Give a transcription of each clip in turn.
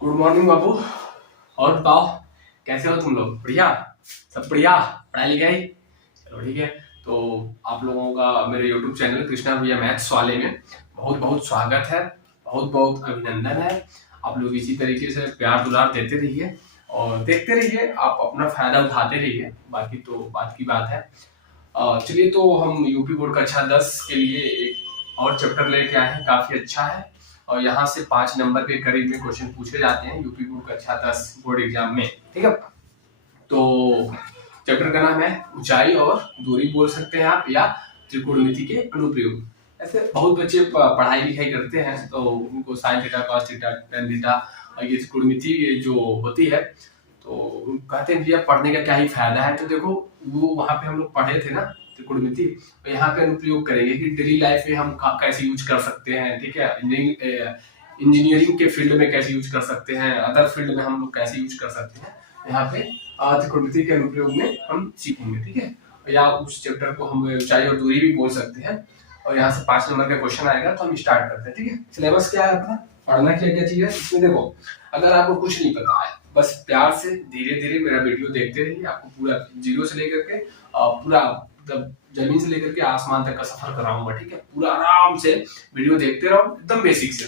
Good morning बाबू। और बताओ कैसे हो तुम लोग? बढ़िया, सब बढ़िया, पढ़ाई लिखाई चलो ठीक है। तो आप लोगों का मेरे यूट्यूब चैनल कृष्णा भैया मैथ्स वाले में बहुत बहुत स्वागत है, बहुत बहुत अभिनंदन है। आप लोग इसी तरीके से प्यार दुलार देते रहिए और देखते रहिए, आप अपना फायदा उठाते रहिए, बाकी तो बात की बात है। चलिए, तो हम यूपी बोर्ड कक्षा 10 के लिए एक और चैप्टर लेके आए हैं, काफी अच्छा है और यहाँ से 5 नंबर के करीब में क्वेश्चन पूछे जाते हैं यूपी बोर्ड कक्षा 10 बोर्ड एग्जाम में, ठीक है। तो चैप्टर का नाम है ऊंचाई और दूरी, बोल सकते हैं आप, या त्रिकोणमिति के अनुप्रयोग। ऐसे बहुत बच्चे पढ़ाई लिखाई करते हैं तो उनको sine theta, cos theta, tan theta और ये त्रिकोणमिति जो होती है तो कहते हैं भैया पढ़ने का क्या ही फायदा है। तो देखो, वो वहां पे हम लोग पढ़े थे ना त्रिकोणमिति, तो यहाँ पे अनुप्रयोग करेंगे कि डेली लाइफ में हम कैसे यूज कर सकते हैं, ठीक है। इंजीनियरिंग के फील्ड में कैसे यूज कर सकते हैं, अदर फील्ड में हम लोग कैसे यूज कर सकते हैं, यहाँ पे त्रिकोणमिति के अनुप्रयोग में हम सीखेंगे, ठीक है। या उस चैप्टर को हम ऊंचाई और दूरी भी बोल सकते हैं। और यहाँ से 5 नंबर का क्वेश्चन आएगा तो हम स्टार्ट करते हैं, ठीक है। सिलेबस क्या है अपना, पढ़ना क्या क्या चीज है इसमें। देखो, अगर आपको कुछ नहीं पता है, बस प्यार से धीरे धीरे मेरा वीडियो देखते रहिए। आपको पूरा जीरो से लेकर के पूरा मतलब जमीन से लेकर के आसमान तक का सफर कराऊंगा, ठीक है। पूरा आराम से वीडियो देखते रहो, एकदम बेसिक से।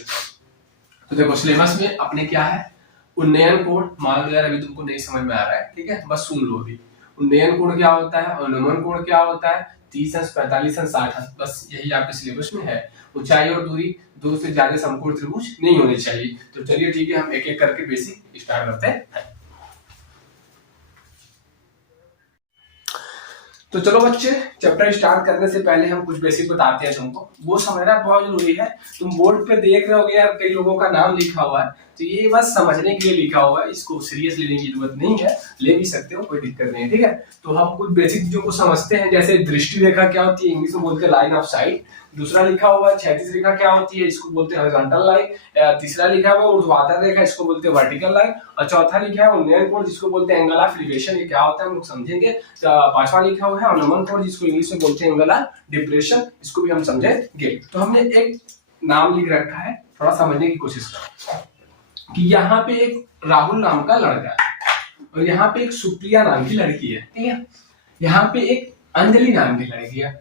तो देखो, सिलेबस में अपने क्या है, उन्नयन कोण। मान लो यार अभी तुमको नहीं समझ में आ रहा है, ठीक है, बस सुन लो अभी। उन्नयन कोण क्या होता है और नमन कोण क्या होता है, 30 अंश, 45 अंश, 60 अंश, बस यही आपके सिलेबस में है। ऊंचाई और दूरी, दो से ज्यादा समकोण त्रिभुज नहीं होने चाहिए। तो चलिए ठीक है, हम एक एक करके बेसिक स्टार्ट करते हैं। तो चलो बच्चे, चैप्टर स्टार्ट करने से पहले हम कुछ बेसिक बताते हैं तुमको, वो समझना बहुत जरूरी है। तुम बोर्ड पे देख रहे होगे यार, कई लोगों का नाम लिखा हुआ है, तो ये बस समझने के लिए लिखा हुआ है, इसको सीरियस लेने की जरूरत नहीं है, ले भी सकते हो, कोई दिक्कत नहीं है, ठीक है। तो हम कुछ बेसिक चीजों को समझते हैं, जैसे दृष्टि रेखा क्या होती है, इंग्लिश में बोलते हैं लाइन ऑफ साइट। दूसरा लिखा हुआ है क्षैतिज रेखा क्या होती है, इसको बोलते हैं हॉरिजॉन्टल लाइन। तीसरा लिखा हुआ है ऊर्ध्वाधर रेखा, इसको बोलते हैं वर्टिकल लाइन। और चौथा लिखा है उन्नयन कोण, जिसको बोलते हैं एंगल ऑफ एलिवेशन, ये क्या होता है हम लोग समझेंगे। पांचवा लिखा हुआ है अवनमन कोण, जिसको इंग्लिश में बोलते हैं एंगल ऑफ डिप्रेशन, इसको भी हम समझेंगे। तो हमने एक नाम लिख रखा है, थोड़ा समझने की कोशिश करो कि यहाँ पे एक राहुल नाम का लड़का है और यहाँ पे एक सुप्रिया नाम की लड़की है, ठीक है। यहाँ पे एक अंजलि नाम की लड़की है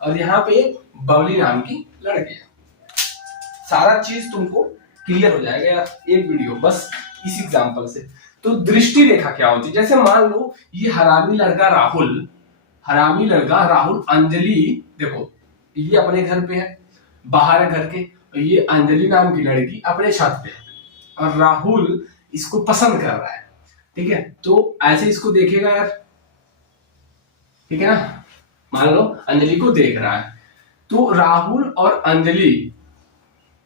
और यहाँ पे एक बबली नाम की लड़की है। सारा चीज तुमको क्लियर हो जाएगा यार एक वीडियो बस इस एग्जांपल से। तो दृष्टि रेखा क्या होती है, जैसे मान लो ये हरामी लड़का राहुल, अंजलि, देखो ये अपने घर पे है, बाहर है घर के, और ये अंजलि नाम की लड़की अपने छत पे है और राहुल इसको पसंद कर रहा है, ठीक है। तो ऐसे इसको देखेगा यार, ठीक है ना। मान लो अंजलि को देख रहा है, तो राहुल और अंजलि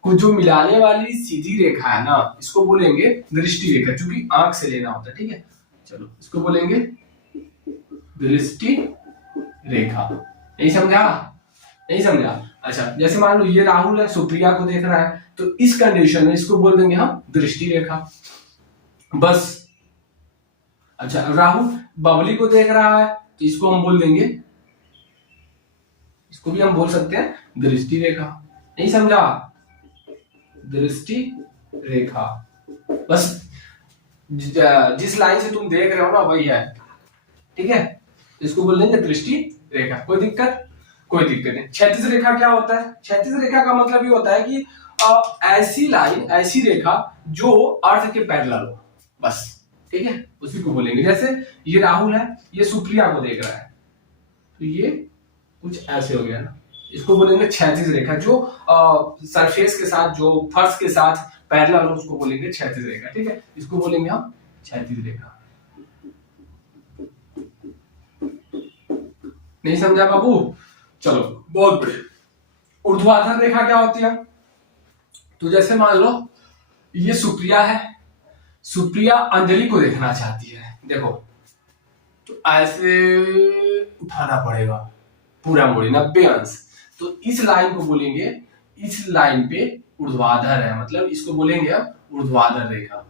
को जो मिलाने वाली सीधी रेखा है ना, इसको बोलेंगे दृष्टि रेखा, क्योंकि आंख से लेना होता है, ठीक है। चलो इसको बोलेंगे दृष्टि रेखा। नहीं समझा? नहीं समझा? अच्छा, जैसे मान लो ये राहुल है, सुप्रिया को देख रहा है, तो इस कंडीशन में इसको बोल देंगे हम दृष्टि रेखा, बस। अच्छा, राहुल बबली को देख रहा है, तो इसको हम बोल देंगे, इसको भी हम बोल सकते हैं दृष्टि रेखा। नहीं समझा? दृष्टि रेखा, बस जिस लाइन से तुम देख रहे हो ना वही है, ठीक है। इसको बोल देंगे दृष्टि रेखा। कोई दिक्कत? कोई दिक्कत नहीं। क्षैतिज रेखा क्या होता है? क्षैतिज रेखा का मतलब ये होता है कि ऐसी लाइन, ऐसी रेखा जो अर्थ के पैरेलल हो, बस, ठीक है, उसी को बोलेंगे। जैसे ये राहुल है, ये सुप्रिया को देख रहा है, तो ये कुछ ऐसे हो गया ना, इसको बोलेंगे क्षैतिज रेखा। जो सरफेस के साथ, जो फर्श के साथ पैरेलल हो, उसको बोलेंगे क्षैतिज रेखा, ठीक है। इसको बोलेंगे हम क्षैतिज रेखा। नहीं समझा बाबू? चलो बहुत बढ़िया। ऊर्ध्वाधर रेखा क्या होती है? तो जैसे मान लो ये सुप्रिया है, सुप्रिया अंजलि को देखना चाहती है, देखो, तो ऐसे उठाना पड़ेगा पूरा मोड़ी 90 अंश, तो इस लाइन को बोलेंगे, इस लाइन पे ऊर्ध्वाधर है, मतलब इसको बोलेंगे अब ऊर्ध्वाधर रेखा।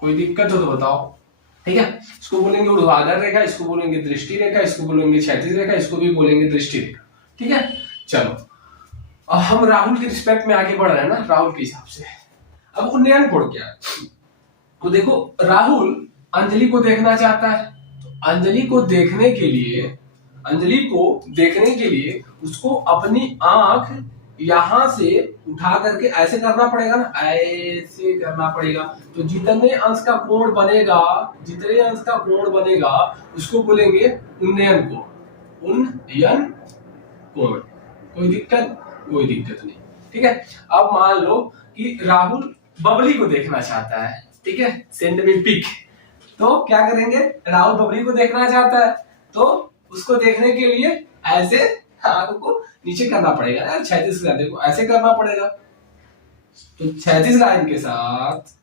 कोई दिक्कत हो तो बताओ, ठीक है। इसको बोलेंगे ऊर्ध्वाधर रेखा, इसको बोलेंगे दृष्टि रेखा, इसको बोलेंगे क्षैतिज रेखा, इसको भी बोलेंगे दृष्टि रेखा, ठीक है। चलो अब हम राहुल के रिस्पेक्ट में आगे बढ़ रहे हैं ना, राहुल के हिसाब से। अब उन्नयन कोण क्या है, तो देखो राहुल अंजलि को देखना चाहता है, तो अंजलि को देखने के लिए उसको अपनी आंख यहां से उठा करके ऐसे करना पड़ेगा ना, ऐसे करना पड़ेगा। तो जितने अंश का कोण बनेगा उसको बोलेंगे उन्नयन कोण। कोई दिक्कत नहीं, ठीक है। अब मान लो कि राहुल बबली को देखना चाहता है, ठीक है, सेंड मी पिक। तो क्या करेंगे, राहुल बबली को देखना चाहता है तो उसको देखने के लिए ऐसे आंख को नीचे करना पड़ेगा यार, 36 लाइन को ऐसे करना पड़ेगा। तो 36 लाइन के साथ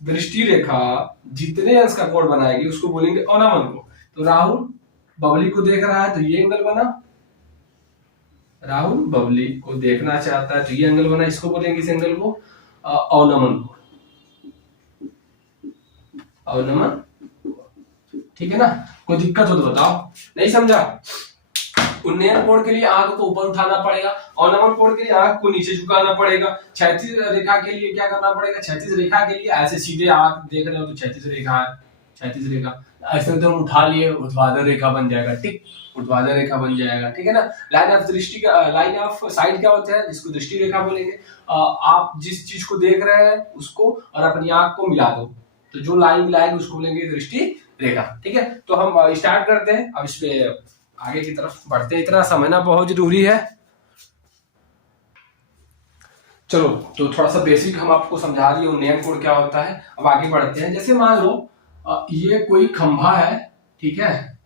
दृष्टि रेखा जितने अंश का कोण बनाएगी उसको बोलेंगे अवनमन को। तो राहुल बबली को देख रहा है तो ये एंगल बना, राहुल बबली को देखना चाहता है तो ये एंगल बना, इसको बोलेंगे इस एंगल को अवनमन कोण, अवनमन, ठीक है ना। कोई दिक्कत हो तो बताओ, नहीं समझा। उन्नयन कोण के लिए आंख को ऊपर उठाना पड़ेगा, अवनमन कोण के लिए आंख को नीचे झुकाना पड़ेगा, क्षैतिज रेखा के लिए क्या करना पड़ेगा, क्षैतिज रेखा के लिए ऐसे सीधे आंख देख रहे हो तो क्षैतिज रेखा है, क्षैतिज रेखा ऐसे तो हम उठा लिए ऊर्ध्वाधर रेखा बन जाएगा, ठीक, ऊर्ध्वाधर रेखा बन जाएगा, ठीक है ना। लाइन ऑफ साइट क्या होता है, जिसको दृष्टि रेखा बोलेंगे। आप जिस चीज को देख रहे हैं उसको और अपनी आंख को मिला दो तो जो लाइन मिलाएगी उसको बोलेंगे दृष्टि रेखा, ठीक है। तो हम स्टार्ट करते हैं, अब इस पे आगे की तरफ बढ़ते हैं, इतना समझना बहुत जरूरी है। चलो तो थोड़ा सा बेसिक हम आपको समझा दिए उन्नयन कोण क्या होता है। अब आगे बढ़ते हैं, जैसे मान लो ये कोई खंभा है, ठीक है,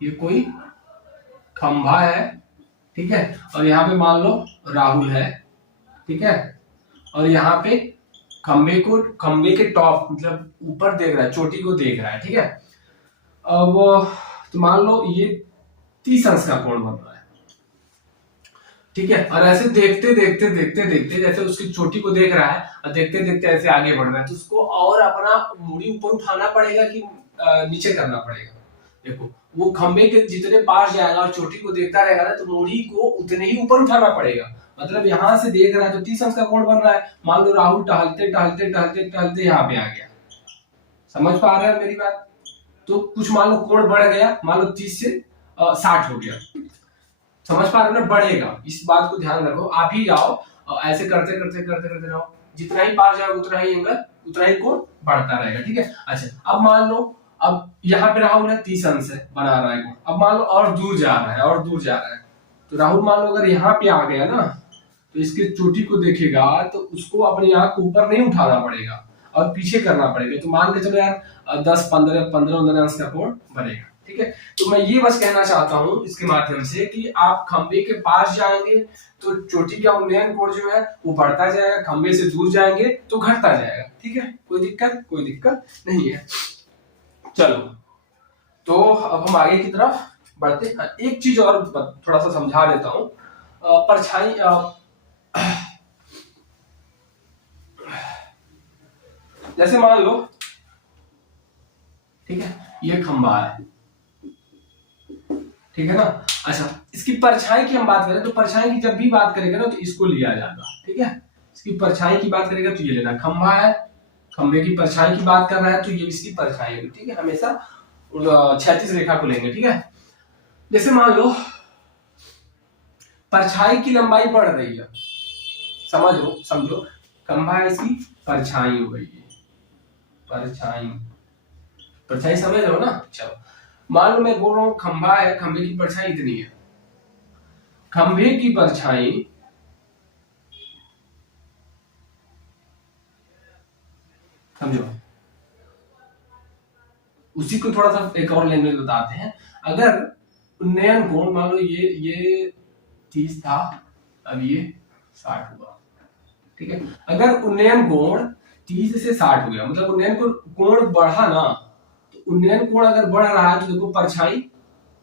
ये कोई खंभा है, ठीक है, और यहाँ पे मान लो राहुल है, ठीक है, और यहाँ पे खंभे के टॉप मतलब ऊपर देख रहा है, चोटी को देख रहा है, ठीक है। अब तो मान लो ये 30 अंश का कोण बन रहा है, ठीक है, और ऐसे देखते देखते जैसे उसकी चोटी को देख रहा है और देखते देखते ऐसे आगे बढ़ रहा है तो उसको और अपना मूड़ी ऊपर उठाना पड़ेगा कि नीचे करना पड़ेगा। देखो वो खंबे के जितने पास जाएगा और चोटी को देखता रहेगा ना तो मूड़ी को उतने ही ऊपर उठाना पड़ेगा। मतलब यहां से देख रहा है तो 30 अंश का कोण बन रहा है। मान लो राहुल टहलते यहाँ पे आ गया, समझ पा रहे हैं मेरी बात। तो कुछ मान लो कोण बढ़ गया, मान लो 30 से 60 हो गया, समझ पा रहे हो ना, बढ़ेगा, इस बात को ध्यान रखो। आप ही जाओ ऐसे करते जाओ, जितना ही पार जाओगे उतना ही एंगल उतना ही कोण बढ़ता रहेगा, ठीक है। अच्छा अब मान लो अब यहाँ पे राहुल है 30 अंश है बना रहा है कोण, अब मान लो और दूर जा रहा है तो राहुल मान लो अगर यहाँ पे आ गया ना तो इसके चोटी को देखेगा तो उसको अपनी आंख को ऊपर नहीं उठाना पड़ेगा और पीछे करना पड़ेगा। तो मान के चलो यार 10-15 अंश का कोण बनेगा, ठीक है। तो मैं ये बस कहना चाहता हूं इसके माध्यम से कि आप खंबे के पास जाएंगे तो चोटी का उन्नयन कोण जो है वो बढ़ता जाएगा, खंबे से दूर जाएंगे तो घटता जाएगा, ठीक है। कोई दिक्कत नहीं है। चलो तो अब हम आगे की तरफ बढ़ते हैं। एक चीज और थोड़ा सा समझा देता हूं, परछाई जैसे मान लो, ठीक है, ये खंबा है, ठीक है ना। अच्छा इसकी परछाई की हम बात करें तो परछाई की जब भी बात करेंगे ना तो इसको लिया जाता, ठीक है। इसकी परछाई की बात करेगा तो ये लेना, खंबा है, खंबे की परछाई की बात कर रहा है तो ये इसकी परछाई है, ठीक है। हमेशा क्षैतिज रेखा को लेंगे, ठीक है। जैसे मान लो परछाई की लंबाई बढ़ रही है, समझो खंबा है, इसकी परछाई हो गई, परछाई समझ रहे हो ना। चलो मान लो मैं बोल रहा हूं खंबा है, खंबे की परछाई इतनी है, खंबे की परछाई समझो, उसी को थोड़ा सा एक और लैंग्वेज बताते हैं। अगर उन्नयन कोण मान लो ये 30 था, अब ये 60 हुआ, ठीक है। अगर उन्नयन कोण 30 से 60 हो गया मतलब उन्नयन कोण बढ़ा ना, तो उन्नयन कोण अगर बढ़ रहा है तो देखो परछाई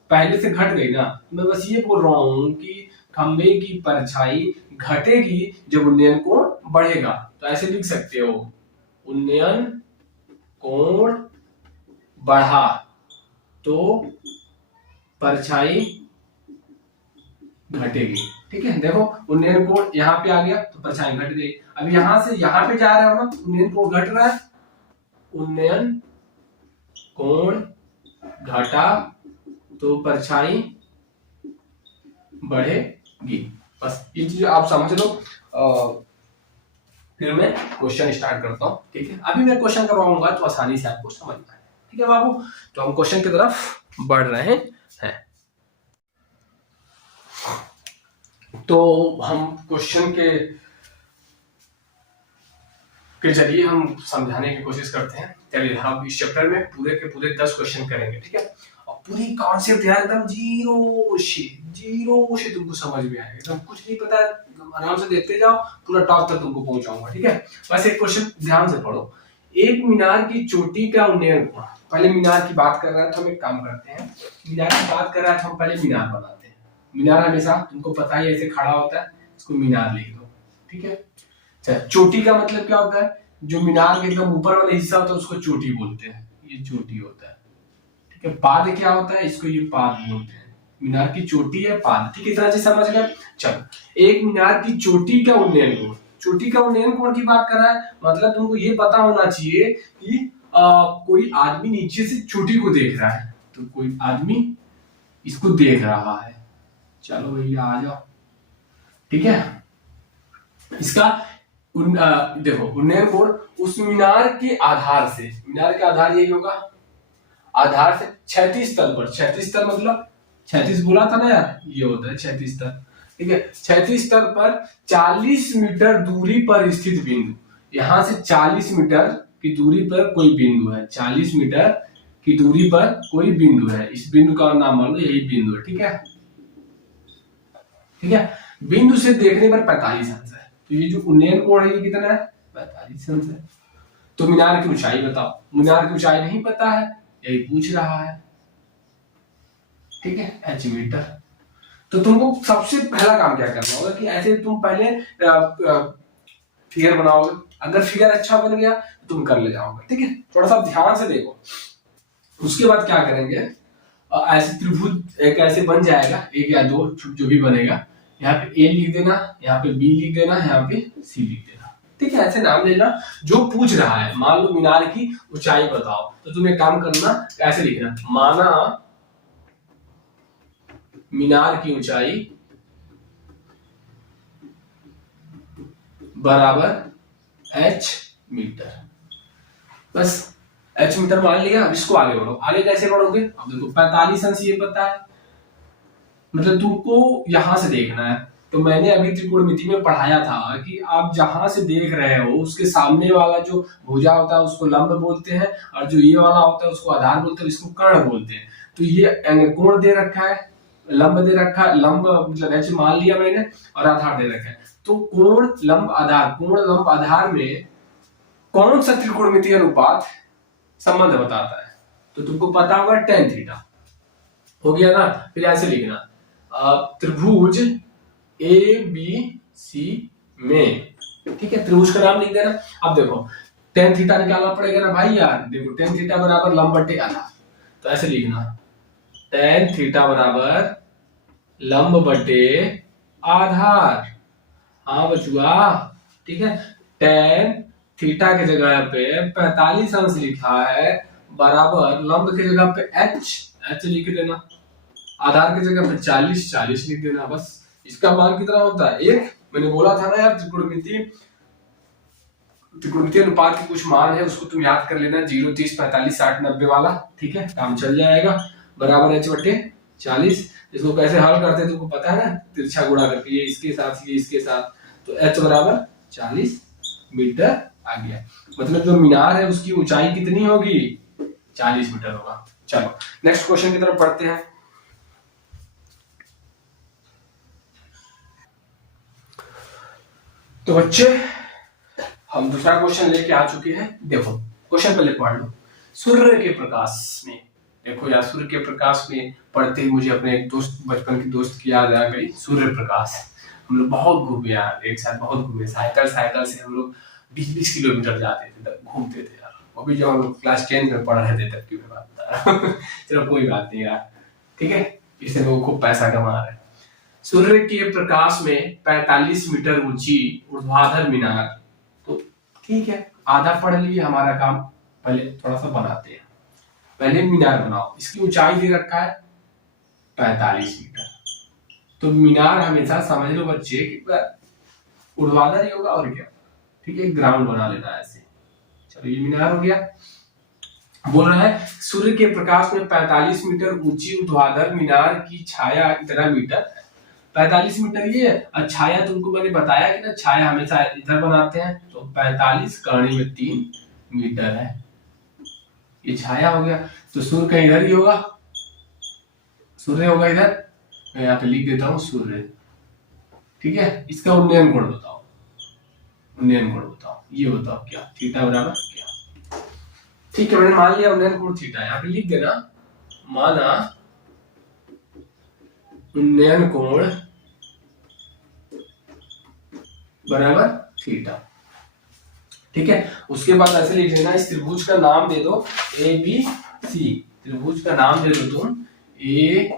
पहले से घट गई ना। मैं बस ये बोल रहा हूं कि खंबे की परछाई घटेगी जब उन्नयन कोण बढ़ेगा। तो ऐसे लिख सकते हो, उन्नयन कोण बढ़ा तो परछाई घटेगी। ठीक है, देखो उन्नयन कोण यहाँ पे आ गया तो परछाई घट गई। अब यहाँ से यहाँ पे जा रहे हो ना, उन्नयन कोण घट रहा है, उन्नयन कोण घटा तो परछाई बढ़ेगी। बस ये चीज आप समझ लो। फिर मैं क्वेश्चन स्टार्ट करता हूँ। ठीक है, अभी मैं क्वेश्चन करवाऊंगा तो आसानी से आपको समझ में आए। ठीक है बाबू, तो हम क्वेश्चन की तरफ बढ़ रहे हैं। तो हम क्वेश्चन के जरिए हम समझाने की कोशिश करते हैं। चलिए, हम इस चैप्टर में पूरे के पूरे 10 क्वेश्चन करेंगे। ठीक है, और पूरी कॉन्सेप्ट यार एकदम जीरो से तुमको समझ में आएगा। एकदम कुछ नहीं पता, आराम से देखते जाओ, पूरा टॉप तक तुमको पहुंचाऊंगा। ठीक है, बस एक क्वेश्चन ध्यान से पढ़ो। एक मीनार की चोटी का उन्नयन कोण, पहले मीनार की बात कर रहा है तो हम एक काम करते हैं, मीनार की बात कर रहा है तो हम पहले मीनार बनाते हैं। मीनार हमेशा तुमको पता ही ऐसे खड़ा होता है, इसको मीनार लिख दो। ठीक है, चोटी का मतलब क्या होता है, जो मीनार के एकदम ऊपर वाला हिस्सा होता है उसको चोटी बोलते हैं, ये चोटी होता है। ठीक है, पाद क्या होता है, इसको ये पाद बोलते हैं। मीनार की चोटी है पाद। ठीक है, इतना चीज समझ गए। चलो, एक मीनार की चोटी का उन्नयन कोण, चोटी का उन्नयन कोण की बात कर रहा है, मतलब तुमको ये पता होना चाहिए कि कोई आदमी नीचे से चोटी को देख रहा है, तो कोई आदमी इसको देख रहा है। चलो भैया आ जाओ। ठीक है, इसका देखो उन्नयन कोण उस मीनार के आधार से, मीनार का आधार यही होगा, आधार से 36 तल पर, 36 तल मतलब 36 बोला था ना यार, ये होता है 36 तल। ठीक है, 36 तल पर 40 मीटर दूरी पर स्थित बिंदु, यहां से 40 मीटर की दूरी पर कोई बिंदु है, 40 मीटर की दूरी पर कोई बिंदु है, इस बिंदु का नाम मान लो यही बिंदु है। ठीक है, ठीक है, बिंदु से देखने पर 45 अंश है, तो ये जो उन्नयन कोण है ये कितना है, 45 अंश है। तो मीनार की ऊंचाई बताओ, मीनार की ऊंचाई नहीं पता है, यही पूछ रहा है। ठीक है, h मीटर। तो तुमको सबसे पहला काम क्या करना होगा कि ऐसे तुम पहले फिगर बनाओगे, अगर फिगर अच्छा बन गया तो तुम कर ले जाओगे। ठीक है, थोड़ा सा ध्यान से देखो। उसके बाद क्या करेंगे, ऐसे त्रिभुज एक ऐसे बन जाएगा, एक या दो जो भी बनेगा, यहाँ पे ए लिख देना, यहाँ पे बी लिख देना, यहाँ पे सी लिख देना। ठीक है, ऐसे नाम लेना जो पूछ रहा है। मान लो मीनार की ऊंचाई बताओ, तो तुम एक काम करना, ऐसे लिखना, माना मीनार की ऊंचाई बराबर h मीटर। बस h मीटर मान लिया। अब इसको आगे बढ़ो, आगे कैसे बढ़ोगे, अब देखो 45 अंश ये पता है, मतलब तुमको यहां से देखना है। तो मैंने अभी त्रिकोणमिति में पढ़ाया था कि आप जहां से देख रहे हो उसके सामने वाला जो भुजा होता है उसको लंब बोलते हैं, और जो ये वाला होता है उसको आधार बोलते हैं, इसको कर्ण बोलते हैं। तो ये कोण दे रखा है, लंब दे रखा है, लंब मतलब h मान लिया मैंने, और आधार दे रखा है। तो कोण लंब आधार, कोण लंब आधार में कौन सा त्रिकोणमितीय अनुपात संबंध बताता है, तो तुमको पता होगा tan थीटा। हो गया ना, फिर ऐसे लिखना, त्रिभुज ए बी सी में, ठीक है, त्रिभुज का नाम लिख देना। अब देखो tan थीटा निकालना पड़ेगा ना भाई यार, देखो tan थीटा बराबर लंब बटे आधार, तो ऐसे लिखना, tan थीटा बराबर लंब बटे आधार। हाँ बचुआ, ठीक है, tan थीटा की जगह पे 45 अंश लिखा है, बराबर लंब की जगह पे h लिख देना, आधार की जगह पे 40 लिख देना। बस इसका मान कितना होता है, एक। मैंने बोला था ना यार, त्रिकोणमितीय अनुपात के कुछ मान है, उसको तुम याद कर लेना, 0, 30, 45, 60, 90 वाला। ठीक है, काम चल जाएगा। बराबर h बटे 40। इसको कैसे हल करते हैं तुमको पता है ना, तिरछा गुणा करके, ये इसके साथ ये इसके साथ, तो h बराबर 40 मीटर आ गया। मतलब जो मीनार है उसकी ऊंचाई कितनी होगी, 40 मीटर होगा। चलो नेक्स्ट क्वेश्चन की तरफ पढ़ते हैं। तो बच्चे हम दूसरा क्वेश्चन लेके आ चुके हैं। देखो क्वेश्चन पहले पढ़ लो। सूर्य के प्रकाश में, देखो यार सूर्य के प्रकाश में पढ़ते ही मुझे अपने एक दोस्त, बचपन की दोस्त की याद आ गई, सूर्य प्रकाश। हम लोग बहुत घूमे यार, एक साथ बहुत घूमे, साइकिल से हम लोग 20-20 किलोमीटर जाते थे, घूमते थे यार। वो भी जब हम लोग क्लास 10 में पढ़ रहे थे तब की बात बता रहा हूं। चलो कोई बात नहीं यार, ठीक है, इससे लोग खूब पैसा कमा रहे हैं। सूर्य के प्रकाश में 45 मीटर ऊंची ऊर्ध्वाधर मीनार। तो ठीक है, आधा पढ़ लिए, हमारा काम पहले थोड़ा सा बनाते हैं। पहले मीनार बनाओ, इसकी ऊंचाई दे रखा है 45 मीटर। तो मीनार हमेशा समझ लो बच्चे कि ऊर्ध्वाधर ही होगा और क्या। ठीक है, ग्राउंड बना लेना है ऐसे। चलो ये मीनार हो गया। बोल रहा है सूर्य के प्रकाश में 45 मीटर ऊंची ऊर्ध्वाधर मीनार की छाया इतना मीटर। 45 मीटर ये, और छाया तुमको मैंने बताया कि ना, छाया हमेशा इधर बनाते हैं। तो 45 कड़ी में 3 मीटर है, ये छाया हो गया। तो सूर्य कहीं इधर ही होगा, सूर्य होगा इधर। मैं यहाँ पे लिख देता हूँ सूर्य। ठीक है, इसका उन्नयन कोण बताओ, उन्नयन कोण बताओ, ये बताओ क्या, थीटा बराबर क्या। ठीक है, मैंने मान लिया उन्नयन कोण थीटा, यहाँ पे लिख देना। माना उन्नयन कोण बराबर थीटा। ठीक है, उसके बाद ऐसे लिख देना, इस त्रिभुज का नाम दे दो ए बी सी। त्रिभुज का नाम दे दो तुम ए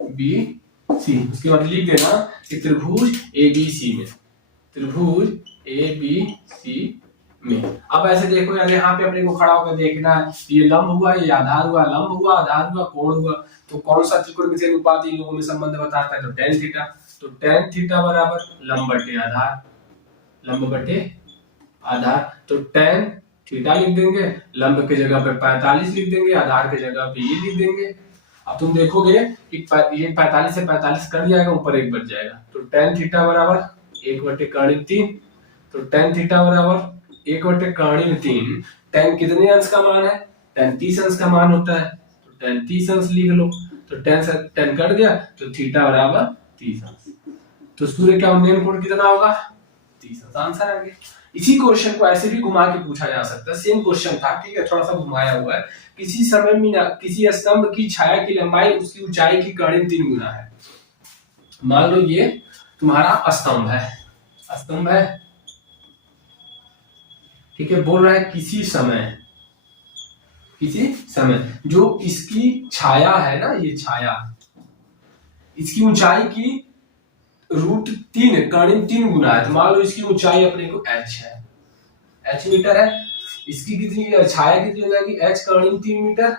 बी सी। उसके बाद लिख देना कि त्रिभुज ए बी सी में, त्रिभुज ए बी सी में। अब ऐसे देखो यार, यहाँ पे अपने को खड़ा होकर देखना है, ये लंब हुआ, ये आधार हुआ, लंब हुआ, आधार हुआ, कोण हुआ। तो कौन सा त्रिकोणमितीय अनुपात इन लोगों में संबंध बताता है? तो tan थीटा। तो tan थीटा बराबर लंब बटे आधार, लंब बटे आधार। तो tan थीटा लिख देंगे, लंब की जगह पे 45 लिख देंगे, आधार की जगह पे ये लिख देंगे। अब तुम देखोगे कि ये 45 से 45 कट जाएगा, ऊपर 1 बच जाएगा। तो tan थीटा बराबर 1 बटे कर्ण 3। तो tan थीटा बराबर 1 बटे कर्ण 3। tan कितने अंश का मान है? tan 30 अंश का मान होता है। तो tan 30 अंश लिख लो। तो tan से tan कट गया, तो थीटा बराबर 30 अंश। तो सूर्य का उन्नयन कोण कितना होगा? 30 अंश। आंसर आ गया। इसी क्वेश्चन को ऐसे भी घुमा के पूछा जा सकता है, सेम क्वेश्चन था, ठीक है, थोड़ा सा घुमाया हुआ है। किसी समय मीनार, किसी स्तंभ की छाया की लंबाई उसकी ऊंचाई की करीब 3 गुना है। मान लो ये तुम्हारा स्तंभ है, स्तंभ है, ठीक है। बोल रहा है किसी समय, किसी समय जो इसकी छाया है ना, ये छाया, इसकी ऊंचाई की √3 करीब 3 गुना है। तो मान लो इसकी ऊंचाई अपने को h है, h मीटर है। इसकी कितनी छाया कितनी हो जाएगी? h करीब 3 मीटर।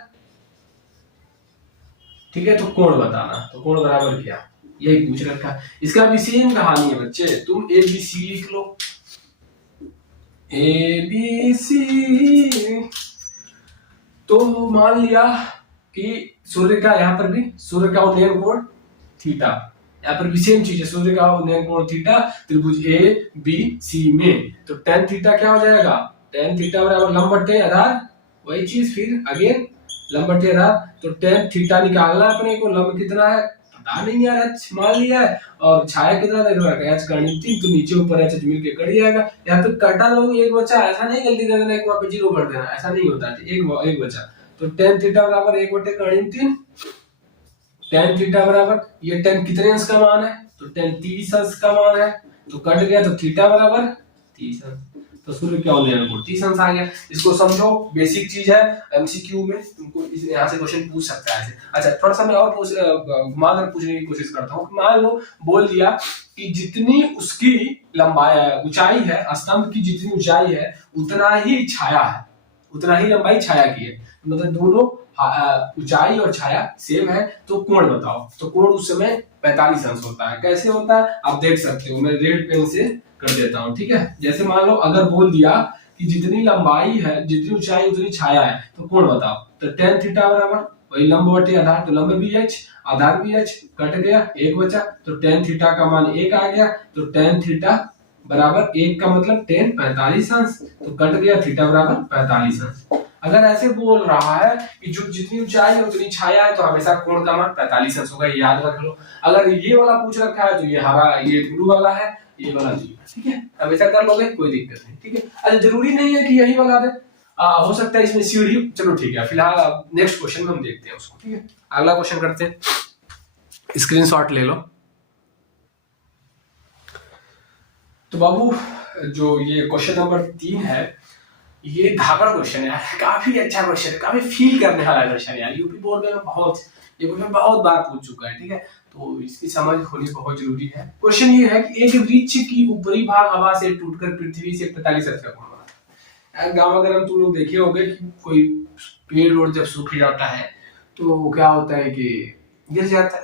ठीक है, तो कोण बताना। तो कोण बराबर क्या, यही पूछ रखा है। इसका भी सेम कहानी है बच्चे, तुम ए बी सी लिख लो, ए बी सी। तो मान लिया कि सूर्य का, यहाँ पर भी सूर्य का उन्नयन कोण थीटा, यहाँ पर भी सेम चीज है, सूर्य का उन्नयन कोण थीटा त्रिभुज ए बी सी में। तो tan थीटा क्या हो जाएगा? tan थीटा बराबर लंब बटे आधार, वही चीज फिर अगेन लंब बटे आधार। तो tan थीटा निकालना है अपने को, लंब कितना है पता नहीं यार, h मान लिया है, और छाया कितना देख रहा है h करीब 3। तो नीचे ऊपर h मिल के कट जाएगा। यहाँ पे कटा लोग एक बचा, ऐसा नहीं गलती कर देना, एक वहां पे 0 कर देना, ऐसा नहीं होता, एक बचा। तो tan थीटा बराबर 1 बटे करीब 3। tan थीटा बराबर, ये tan कितने अंश का मान है? तो tan 30 अंश का मान है। तो कट गया, तो थीटा बराबर 30 अंश। तो सूर्य का उन्नयन कोण 30 अंश आ गया। इसको समझो, बेसिक चीज है, एमसीक्यू में तुमको यहाँ से क्वेश्चन पूछ सकता है ऐसे। अच्छा, थोड़ा सा मैं और घुमा कर पूछने की कोशिश करता हूँ। मान लो बोल दिया कि जितनी उसकी लंबाई ऊंचाई है, स्तंभ की जितनी ऊंचाई है उतना ही छाया है, उतना ही लंबाई छाया की है। मतलब दोनों ऊंचाई और छाया सेम है। तो कोण बताओ। तो कोण उस समय 45 अंश होता है। कैसे होता है आप देख सकते हो, मैं रेड पेन से कर देता हूं, ठीक है। जैसे मान लो अगर बोल दिया कि जितनी लंबाई है, जितनी ऊंचाई उतनी छाया है, तो कोण बताओ। तो tan थीटा बराबर वही लंब बटे आधार, तो लंब भी h, आधार भी h, कट गया, 1 बचा। तो tan थीटा का मान 1 आ गया। तो tan थीटा बराबर 1 का मतलब tan 45 अंश। तो कट गया, थीटा बराबर 45 अंश। अगर ऐसे बोल रहा है कि जो जितनी ऊंचाई है उतनी छाया है, तो हमेशा कोण का मान 45 अंश होगा, याद रख लो। अगर ये वाला पूछ रखा है तो ये हरा, ये ब्लू वाला है, ये वाला जी, ठीक है, हमेशा कर लोगे, कोई दिक्कत नहीं, ठीक है। अच्छा, जरूरी नहीं है कि यही वाला दे, हो सकता है इसमें सीढ़ी। चलो ठीक है, फिलहाल नेक्स्ट क्वेश्चन में हम देखते हैं उसको, ठीक है। अगला क्वेश्चन करते हैं, स्क्रीनशॉट ले लो। तो बाबू जो ये क्वेश्चन नंबर 3 है, ये धाकड़ क्वेश्चन है, काफी अच्छा क्वेश्चन है, काफी फील करने वाला क्वेश्चन है यार। यूपी बोर्ड में बहुत, ये क्वेश्चन बहुत बार पूछ चुका है, ठीक है। तो इसकी समझ होनी बहुत जरूरी है। क्वेश्चन ये है कि एक वृक्ष की ऊपरी भाग हवा से टूटकर पृथ्वी से 45 अंश का कोण बनाता है। गांव अगर हम तुम लोग देखे होंगे कि कोई पेड़ और जब सूख जाता है तो क्या होता है कि गिर जाता है,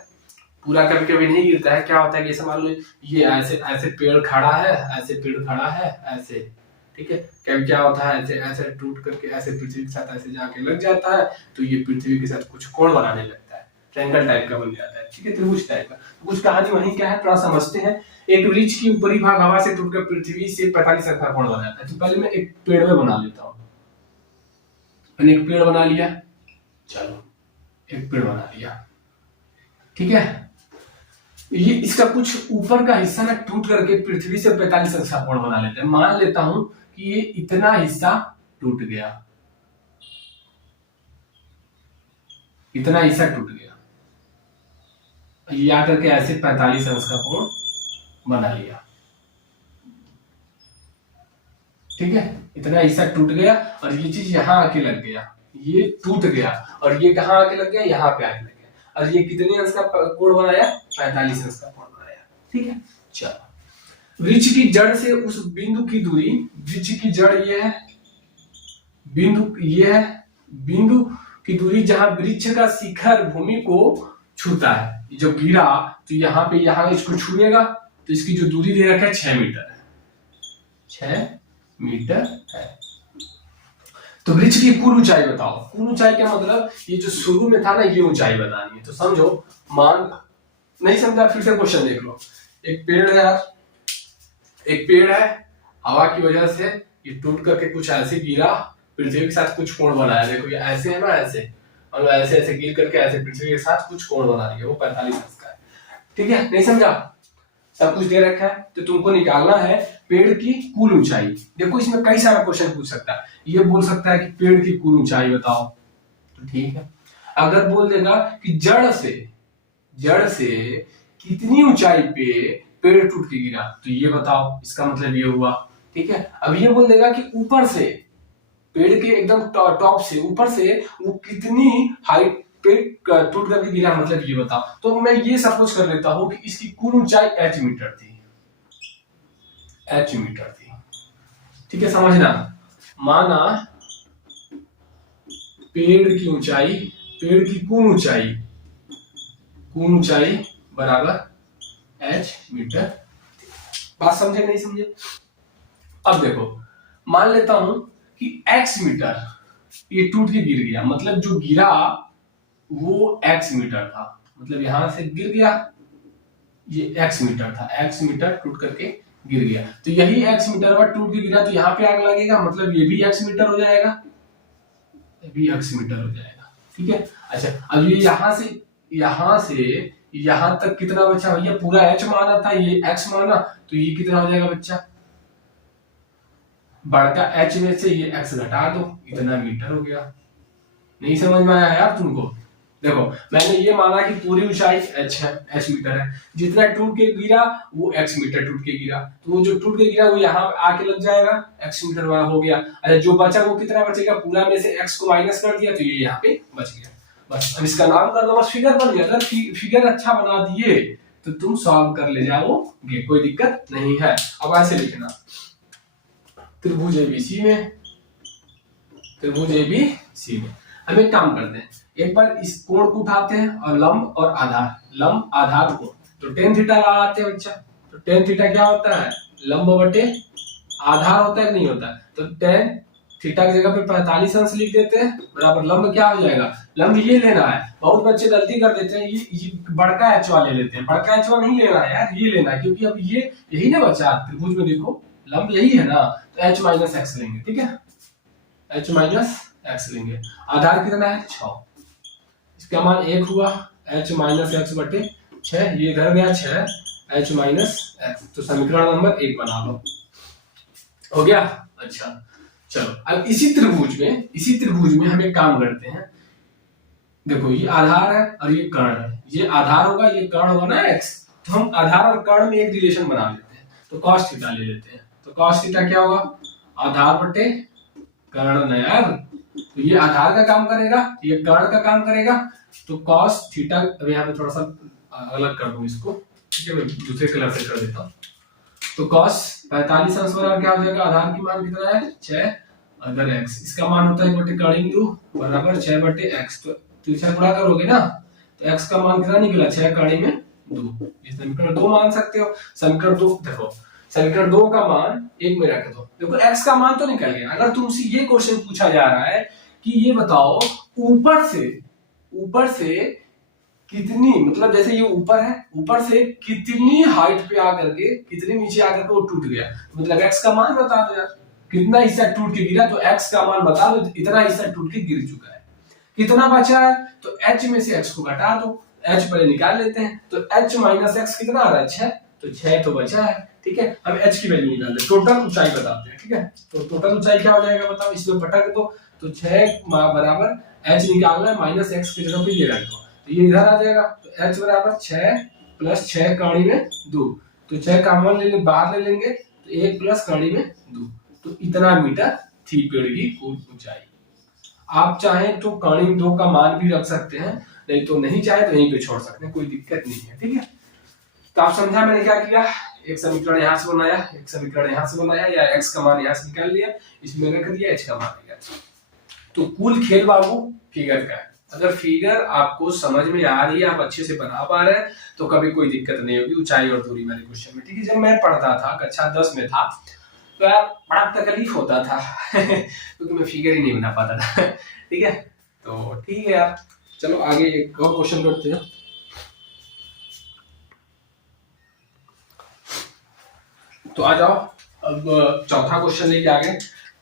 पूरा कभी कभी नहीं गिरता है। क्या होता है कि ऐसे मान लो ये ऐसे ऐसे पेड़ खड़ा है, ऐसे पेड़ खड़ा है ऐसे, ठीक है, कभी क्या होता है ऐसे ऐसे टूट करके ऐसे पृथ्वी के साथ ऐसे जाके लग जाता है, तो ये पृथ्वी के साथ कुछ कोण बनाने लगता है, ट्रायंगल टाइप का बन जाता है, ठीक है, त्रिभुज टाइप का। तो कुछ कहानी वही क्या है थोड़ा समझते हैं। एक वृक्ष की ऊपरी भाग हवा से टूटकर पृथ्वी से 45 अंश का कोण बनाता है। तो पहले मैं एक पेड़ में बना लेता हूँ। मैंने एक पेड़ बना लिया, चलो एक पेड़ बना लिया, ठीक है। ये इसका कुछ ऊपर का हिस्सा ना टूट करके पृथ्वी से 45 अंश का कोण बना लेते हैं। मान लेता हूं कि ये इतना हिस्सा टूट गया, इतना हिस्सा टूट गया, ये आकर के ऐसे 45 अंश का कोण बना लिया, ठीक है। इतना हिस्सा टूट गया और ये चीज यहाँ आके लग गया, ये टूट गया और ये कहाँ आके लग गया, यहाँ पे आके लग गया, और ये कितने अंश का कोण बनाया, 45 अंश का कोण बनाया, ठीक है। चलो, वृक्ष की जड़ से उस बिंदु की दूरी, वृक्ष की जड़ ये है, बिंदु ये है, बिंदु की दूरी जहां वृक्ष का शिखर भूमि को छूता है, जो गिरा तो यहाँ पे यहाँ इसको छुएगा, तो इसकी जो दूरी दे रखा है 6 मीटर है, 6 मीटर है। तो वृक्ष की कुल ऊंचाई बताओ। कुल ऊंचाई क्या मतलब, ये जो शुरू में था ना ये ऊंचाई बतानी है। तो समझो, मान नहीं समझा फिर से क्वेश्चन देख लो। एक पेड़ है यार, एक पेड़ है, हवा की वजह से ये टूट करके कुछ ऐसे गिरा, पृथ्वी के साथ कुछ कोण बनाया। देखो ये ऐसे है ना, ऐसे और ऐसे ऐसे गिर करके ऐसे पृथ्वी के साथ कुछ कोण बना रही है, वो 45 अंश का है, ठीक है। नहीं समझा, सब कुछ दे रखा है, तो तुमको निकालना है पेड़ की कुल ऊंचाई। देखो इसमें कई सारा क्वेश्चन पूछ सकता है, ये बोल सकता है कि पेड़ की कुल ऊंचाई बताओ, तो ठीक है। अगर बोल देगा कि जड़ से कितनी ऊंचाई पे पेड़ टूट के गिरा, तो ये बताओ, इसका मतलब ये हुआ, ठीक है। अब ये बोल देगा कि ऊपर से, पेड़ के एकदम टॉप से, ऊपर से वो कितनी हाइट पे टूट करके गिरा, मतलब ये बताओ। तो मैं ये सपोज कर लेता हूं कि इसकी कुल ऊंचाई h मीटर थी, h मीटर थी, ठीक है, समझना। माना पेड़ की ऊंचाई, पेड़ की कुल ऊंचाई बराबर h मीटर। बात समझे नहीं समझे? अब देखो, मान लेता हूं कि x मीटर ये टूट के गिर गया, मतलब जो गिरा वो x मीटर था, मतलब यहां से गिर गया, ये x मीटर था, x मीटर टूट करके गिर गया। तो यही x मीटर पर टूट के गिरा, तो यहाँ पे आग लगेगा, मतलब ये भी x मीटर हो जाएगा, ये भी x मीटर हो जाएगा, ठीक है। अच्छा, अब ये यहां से यहां तक कितना बचा भैया, पूरा h माना था, ये x माना, तो ये कितना हो जाएगा बच्चा, बड़का h में से ये x घटा दो, इतना मीटर हो गया। नहीं समझ में आया यार तुमको? देखो मैंने ये माना कि पूरी ऊंचाई h है, h मीटर है, जितना टूट के गिरा वो x मीटर टूट के गिरा, तो वो जो टूट के गिरा वो यहाँ आके लग जाएगा, x मीटर वाला हो गया। अच्छा, जो बचा वो कितना बचेगा, पूरा में से x को माइनस कर दिया, तो ये यहाँ पे बच गया। बस अब इसका नाम कर दो, बस फिगर बन गया। अगर फिगर अच्छा बना दिए तो तुम सॉल्व कर ले जाओगे, कोई दिक्कत नहीं है। अब ऐसे लिखना, त्रिभुज एबीसी में, त्रिभुज एबीसी में हम एक काम करते हैं, एक बार इस कोण को उठाते हैं और लंब और आधार, लंब आधार कोण, तो टेन थीटा लगाते हैं बच्चा। तो टेन थीटा क्या होता है, लंब बटे आधार होता है, नहीं होता है। तो टेन थीटा की जगह पे 45 अंश लिख देते हैं, बराबर लंब क्या हो जाएगा, लंब ये लेना है। बहुत बच्चे गलती कर देते हैं, ये बड़का एच वाले लेते हैं, बड़का एच वाला नहीं लेना है यार, ये लेना है, क्योंकि अब ये यही ना बचा त्रिभुज में, देखो लंब यही है ना, तो h माइनस एक्स लेंगे, ठीक है, h माइनस एक्स लेंगे। आधार कितना है 6, इसका मान 1 हुआ, h माइनस एक्स बटे 6, ये इधर गया 6 h माइनस एक्स, तो समीकरण नंबर 1 बना लो, हो गया। अच्छा चलो, अब इसी त्रिभुज में हम एक काम करते हैं। देखो ये आधार है और ये कर्ण है, ये आधार होगा, ये कर्ण होगा ना x, तो हम आधार और कर्ण में एक रिलेशन बना लेते हैं, तो cos थीटा ले लेते हैं। तो cos थीटा क्या होगा, आधार बटे कर्ण ना यार, तो ये आधार का काम करेगा, ये कर्ण का काम करेगा, तो cos थीटा, अब यहाँ पे थोड़ा सा अलग कर दूं इसको, ठीक है, मैं दूसरे कलर से कर देता हूँ। तो cos 45 अंश बराबर क्या हो जाएगा, आधार की मान कितना है 6 अगर x, इसका मान होता है बटे कड़ी दो बराबर 6 बटे x, तो तिरछा गुणा करोगे ना तो x का मान कितना निकला 6 कड़ी में 2, इस समीकरण 2 मान सकते हो। समीकरण 2 देखो, समीकरण 2 का मान 1 में रख दो, देखो x का मान तो निकल गया। अगर तुमसे ये क्वेश्चन पूछा जा रहा है कि ये बताओ ऊपर से कितनी, मतलब जैसे ये ऊपर है, ऊपर से कितनी हाइट पे आकर के, कितनी नीचे आकर के वो टूट गया, मतलब x का मान बता दो यार, कितना हिस्सा टूट के गिरा, तो x का मान बता दो, इतना हिस्सा टूट के गिर चुका है, कितना बचा है, तो h में से x को घटा दो, h पहले निकाल लेते हैं, तो h माइनस x कितना आ रहा है 6, तो 6 तो बचा है, ठीक है। अब h की वैल्यू निकाल दे, टोटल ऊंचाई बताते हैं, ठीक है। तो टोटल ऊंचाई क्या हो जाएगा बताओ, इसमें पटक दो, तो 6 बराबर h निकालना है माइनस x की जगह पे ये रख दो, तो ये इधर आ जाएगा, तो h बराबर 6 प्लस 6 कड़ी में 2, तो 6 कॉमन ले ले बाहर ले लेंगे, तो 1 प्लस कड़ी में 2, तो इतना मीटर थी पेड़ की कुल ऊंचाई। आप चाहें तो कड़ी 2 का मान भी रख सकते हैं, नहीं तो नहीं चाहे तो यहीं पे छोड़ सकते हैं, कोई दिक्कत नहीं है, ठीक है। तो आप समझा मैंने क्या किया, एक समीकरण यहाँ से बनाया, एक समीकरण यहाँ से बनाया, या x का मान यहाँ से निकाल लिया, इसमें रख दिया, h का मान निकाल। तो कुल खेल बाबू फिगर का है। अगर फिगर आपको समझ में आ रही है, आप अच्छे से बना पा रहे हैं, तो कभी कोई दिक्कत नहीं होगी ऊंचाई और दूरी वाले क्वेश्चन में, ठीक है। जब मैं पढ़ता था कक्षा 10 में था तो यार बड़ा तकलीफ होता था क्योंकि मैं फिगर ही नहीं बना पाता था ठीक है। तो ठीक है यार, चलो आगे एक और क्वेश्चन करते हैं। तो आ जाओ, अब चौथा क्वेश्चन लेके आ गए।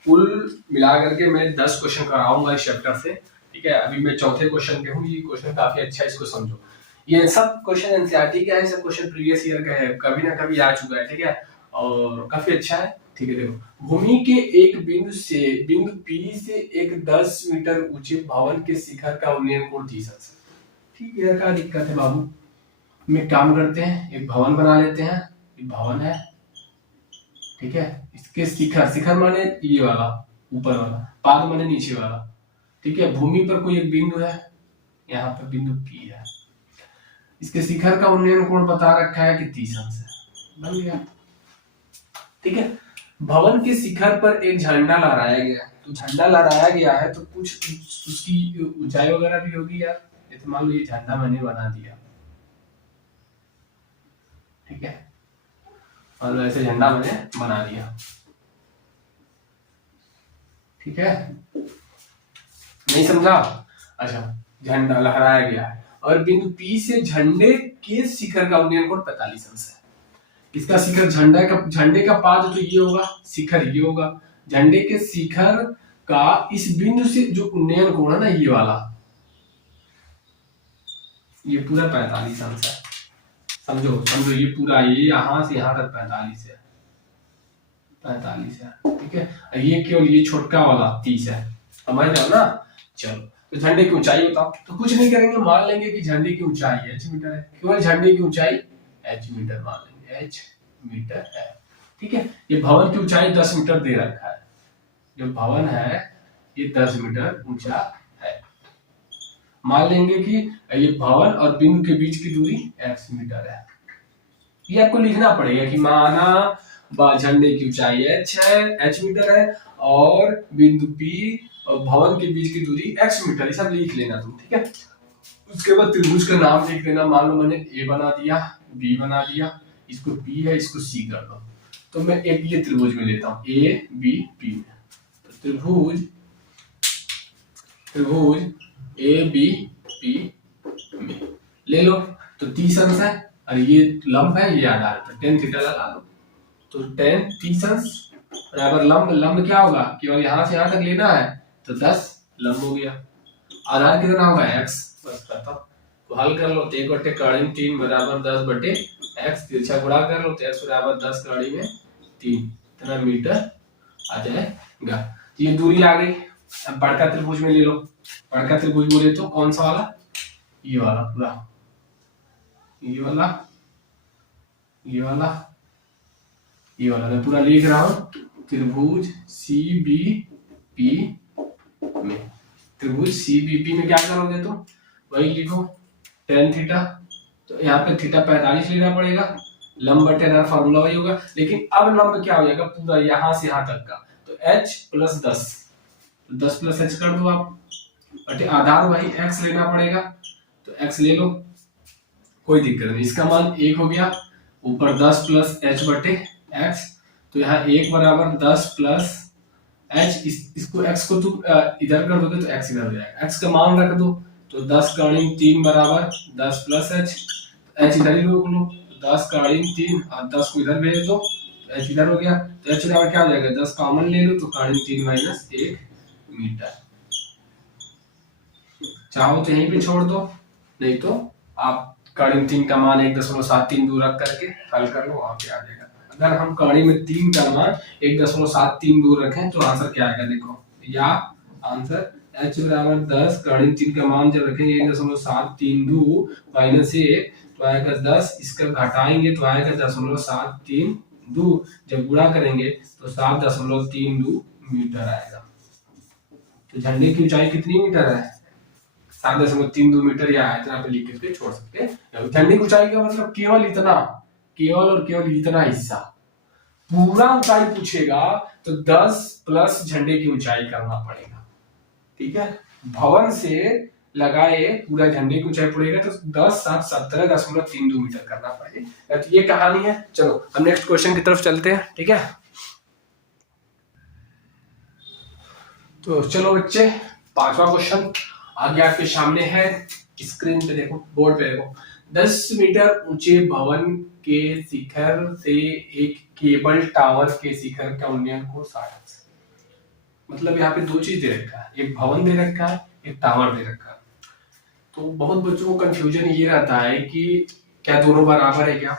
कुल मिला करके मैं 10 क्वेश्चन कराऊंगा इस चैप्टर से, ठीक है। अभी मैं चौथे क्वेश्चन पे हूँ, ये क्वेश्चन काफी अच्छा है, इसको समझो। ये सब क्वेश्चन एनसीईआरटी का है, सब क्वेश्चन प्रीवियस ईयर का है, कभी ना कभी आ चुका है, ठीक है, और काफी अच्छा है, ठीक है। देखो, भूमि के एक बिंदु P से एक 10 मीटर ऊंचे भवन के शिखर का उन्नयन कोण 30 अंश, ठीक है। क्या दिक्कत है बाबू, में काम करते हैं, एक भवन बना लेते हैं, एक भवन है, ठीक है। इसके शिखर माने ये वाला ऊपर वाला, पाद माने नीचे वाला, ठीक है। भूमि पर कोई एक बिंदु है, यहाँ पर बिंदु P है, इसके शिखर का उन्नयन कोण बता रखा है कि 30 अंश है, बन गया, ठीक है। भवन के शिखर पर एक झंडा लहराया गया, तो झंडा लहराया गया है तो कुछ उसकी ऊंचाई वगैरह भी होगी यार, ये तो मान लो ये झंडा मैंने बना दिया, ठीक है, और ऐसे झंडा मैंने बना दिया, ठीक है, नहीं समझा। अच्छा, झंडा लहराया गया है और बिंदु P से झंडे के शिखर का उन्नयन कोण 45 अंश है। इसका शिखर झंडे का पाद तो ये होगा, शिखर ये होगा, झंडे के शिखर का इस बिंदु से जो उन्नयन कोण है ना, ये वाला, ये पूरा 45 अंश है, समझो ये पूरा, ये यहां से यहां तक 45 है, 45 है, ठीक है। ये केवल ये छोटका वाला 30 है, समझ रहे हो ना। चलो, तो झंडे की ऊंचाई बताओ, तो कुछ नहीं करेंगे, मान लेंगे कि झंडे की ऊंचाई h मीटर है, केवल झंडे की ऊंचाई h मीटर मान लेंगे, h मीटर है, ठीक है। ये भवन की ऊंचाई 10 मीटर दे रखा है, जो भवन है ये 10 मीटर ऊंचा है, मान लेंगे कि ये भवन और बिंदु के बीच की दूरी x मीटर है। ये आपको लिखना पड़ेगा कि माना झंडे की ऊंचाई h मीटर है और बिंदु P और भवन के बीच की दूरी x मीटर, ये सब लिख लेना तुम, ठीक है। उसके बाद त्रिभुज का नाम लिख देना, मान लो मैंने A बना दिया, B बना दिया, इसको B है, इसको C कर दो, तो मैं एक ये त्रिभुज में लेता हूँ A B P में, तो त्रिभुज A B P में ले लो, तो 30 अंश है और ये लंब है, ये आधार है, tan थीटा लगा लो, तो tan 30 अंश बराबर लंब क्या होगा, केवल यहाँ से यहाँ तक लेना है, तो 10 लंब हो गया, आधार कितना होगा x, बस खत्म। तो हल कर लो, तो 1 बटे कड़ी 3 बराबर 10 बटे x, तिरछा गुणा कर लो, तो x बराबर 10 कड़ी में 3, इतना मीटर आ जाएगा। ये दूरी आ गई। अब बड़का त्रिभुज में ले लो, बड़का त्रिभुज बोले तो कौन सा वाला, ये वाला पूरा, ये वाला, ये वाला, ये वाला मैं पूरा लिख रहा हूं, त्रिभुज CBP में, त्रिभुज CBP में क्या करोगे तुम, वही लिखो tan थीटा तो यहाँ पे थीटा 45 लेना पड़ेगा, लंब बटे r फॉर्मूला वही होगा, लेकिन अब लंब क्या हो जाएगा पूरा यहाँ से यहाँ तक का, तो h प्लस 10, 10 प्लस h कर दो आप, बटे आधार वही x लेना पड़ेगा, तो x ले लो, कोई दिक्कत नहीं, इसका मान 1 हो गया, ऊपर 10 प्लस h बटे x, तो यहाँ 1 बराबर 10 प्लस h, इसको x को तुम इधर कर दोगे तो x इधर हो जाएगा, x का मान रख दो, तो 10 का ऋण 3 बराबर 10 प्लस h, h इधर ही रोक लो, 10 का ऋण 3 और 10 को इधर भेज दो, तो h इधर हो गया, तो h बराबर क्या हो जाएगा, 10 कॉमन ले लो, तो का ऋण 3 माइनस 1 मीटर। चाहो तो यहीं पे छोड़ दो, नहीं तो आप कड़ी 3 का मान 1.73 दूर रख करके हल कर लो, वहां पे आ जाएगा। अगर हम कड़ी में 3 का मान 1.73 दूर रखें तो आंसर क्या आएगा, देखो, या आंसर h बराबर 10 कड़ी 3 का मान जब रखेंगे 1.72 माइनस 1 तो आएगा 10, इसका घटाएंगे तो आएगा 0.72, जब गुणा करेंगे तो 7.32 मीटर आएगा। तो झंडे की ऊंचाई कितनी मीटर है, 7.32 मीटर, या इतना पे लिख के छोड़ सकते हैं। झंडे की ऊंचाई का मतलब केवल इतना, केवल और केवल इतना हिस्सा, पूरा ऊंचाई पूछेगा तो 10 प्लस झंडे की ऊंचाई करना पड़ेगा, ठीक है। भवन से लगाए पूरा झंडे की ऊंचाई पड़ेगा तो 10 7 17.32 मीटर करना पड़ेगा। तो ये कहानी है। चलो हम नेक्स्ट क्वेश्चन की तरफ चलते हैं, ठीक है। तो चलो बच्चे, 5वां क्वेश्चन आगे आपके सामने है, स्क्रीन पे देखो, बोर्ड पे देखो। 10 मीटर ऊंचे भवन के शिखर से एक केबल टावर के शिखर का उन्नयन को 60, मतलब यहाँ पे दो चीज दे रखा है, एक भवन दे रखा है, एक टावर दे रखा है। तो बहुत बच्चों को कंफ्यूजन ये रहता है कि क्या दोनों बराबर है क्या,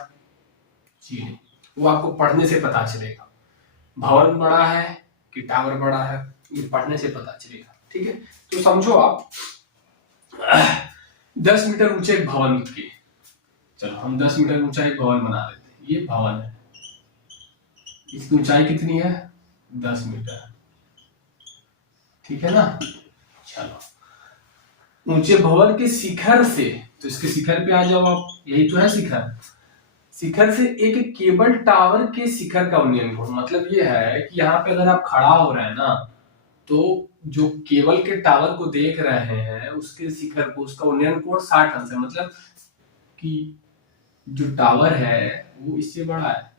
जी नहीं, वो आपको पढ़ने से पता चलेगा, भवन बड़ा है कि टावर बड़ा है, ये पढ़ने से पता चलेगा, ठीक है। तो समझो आप 10 मीटर ऊंचे एक भवन की, चलो हम 10 मीटर ऊंचा एक भवन बना लेते हैं, ये भवन है, इसकी ऊंचाई कितनी है 10 मीटर, ठीक है ना। चलो ऊंचे भवन के शिखर से, तो इसके शिखर पे आ जाओ आप, यही तो है शिखर, शिखर से एक केबल टावर के शिखर का उन्नयन कोण, मतलब ये है कि यहाँ पे अगर आप खड़ा हो रहे हैं ना, तो जो केबल के टावर को देख रहे हैं उसके शिखर को, उसका उन्नयन कोण 60 अंश है, मतलब कि जो टावर है वो इससे बड़ा है,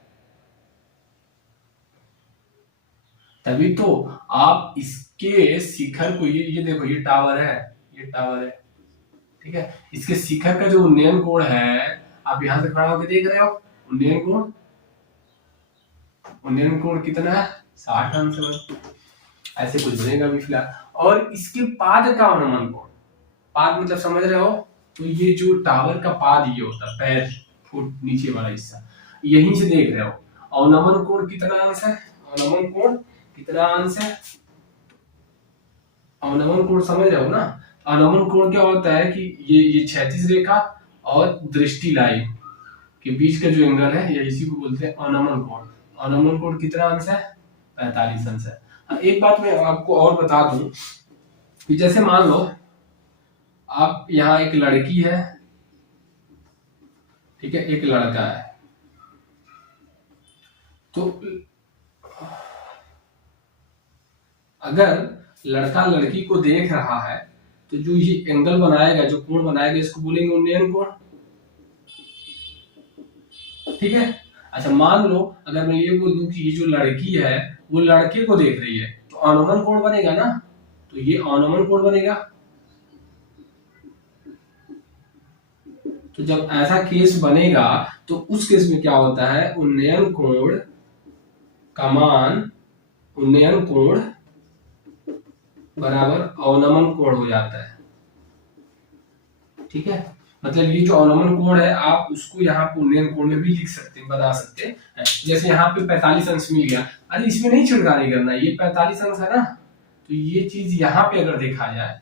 तभी तो आप इसके शिखर को, ये देखो, ये टावर है, ये टावर है, ठीक है, इसके शिखर का जो उन्नयन कोण है, आप यहां से खड़ा होकर देख रहे हो, उन्नयन कोण कितना है 60 अंश है, ऐसे कुछ बनेगा भी फिलहाल। और इसके पाद का अवनमन कोण, पाद मतलब समझ रहे हो, तो ये जो टावर का पाद ये होता है, पैर फुट नीचे वाला हिस्सा, यहीं से देख रहे हो, अवनमन कोण कितना अंश है, अवनमन कोण कितना अंश है, अवनमन कोण समझ रहे हो ना। अवनमन कोण क्या होता है कि ये क्षैतिज रेखा और दृष्टि लाइन के बीच का जो एंगल है, ये इसी को बोलते हैं अवनमन कोण। अवनमन कोण कितना अंश है 45 अंश है। एक बात मैं आपको और बता दूं कि जैसे मान लो आप यहाँ एक लड़की है, ठीक है, एक लड़का है, तो अगर लड़का लड़की को देख रहा है तो जो ये एंगल बनाएगा, जो कोण बनाएगा, इसको बोलेंगे उन्नयन कोण, ठीक है। अच्छा मान लो अगर मैं ये बोल दूं कि ये जो लड़की है वो लड़के को देख रही है, तो अवनमन कोण बनेगा ना, तो ये अवनमन कोण बनेगा। तो जब ऐसा केस बनेगा तो उस केस में क्या होता है, उन्नयन कोण का मान, उन्नयन कोण बराबर अवनमन कोण हो जाता है, ठीक है। मतलब ये जो अवनमन कोण है आप उसको यहाँ पे उन्नयन कोण में भी लिख सकते हैं, बता सकते हैं। जैसे यहाँ पे 45 अंश मिल गया, अरे इसमें नहीं छिड़कानी करना, ये 45 अंश है ना, तो ये चीज यहाँ पे अगर देखा जाए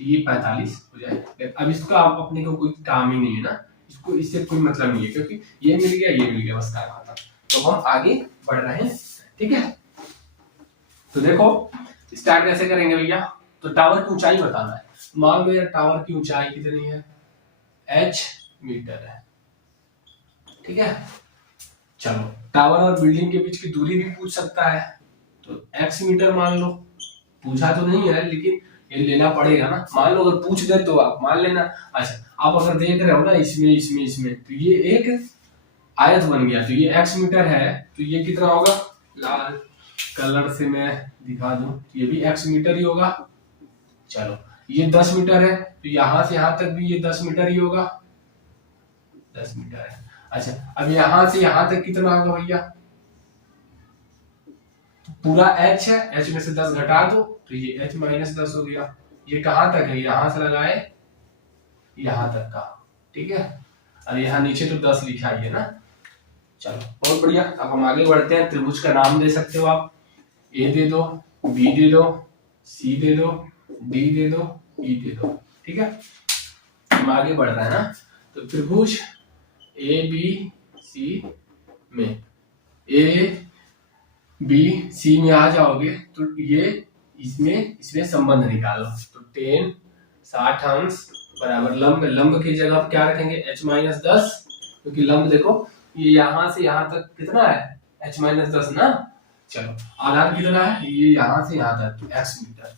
तो ये 45 हो जाए। अब इसका आप अपने को कोई काम ही नहीं है ना, इसको इससे कोई मतलब नहीं है, क्योंकि ये मिल गया, ये मिल गया, बस काम आता। तो हम आगे बढ़ रहे हैं, ठीक है। तो देखो स्टार्ट कैसे करेंगे भैया, तो टावर की ऊंचाई बताना है। मान लो यार टावर की ऊंचाई कितनी है h मीटर है। ठीक है, चलो टावर और बिल्डिंग के बीच की दूरी भी पूछ सकता है, तो x मीटर मान लो। पूछा तो नहीं है लेकिन ये लेना पड़ेगा ना, मान लो अगर पूछ दे तो आप मान लेना। अच्छा आप अगर देख रहे हो ना इसमें तो ये एक आयत बन गया, तो ये x मीटर है, तो ये कितना होगा, लाल कलर से मैं दिखा दूं, ये भी x मीटर ही होगा। चलो ये 10 मीटर है, तो यहां से यहां तक भी ये 10 मीटर ही होगा, 10 मीटर है। अच्छा अब यहां से यहां तक कितना होगा भैया, तो पूरा h है, h में से 10 घटा दो तो ये h माइनस 10 हो गया। ये कहां तक है, यहां से लगाए यहां तक का। ठीक है, अब यहाँ नीचे तो 10 लिखा ही है ना। चलो बहुत बढ़िया, अब हम आगे बढ़ते हैं। त्रिभुज का नाम दे सकते हो आप, ए दे दो, बी दे दो, सी दे दो, डी दे दो, ई दे दो। ठीक है, हम आगे बढ़ रहे हैं ना। तो त्रिभुज ए बी सी में, ए बी सी में आ जाओगे तो ये इसमें संबंध निकालो। तो 10 60 अंश बराबर लंब, लंब की जगह आप क्या रखेंगे, h माइनस 10, क्योंकि लंब देखो ये यहां से यहां तक कितना है, h माइनस 10 ना। चलो आधार कितना है, ये यहां से यहां तक x मीटर,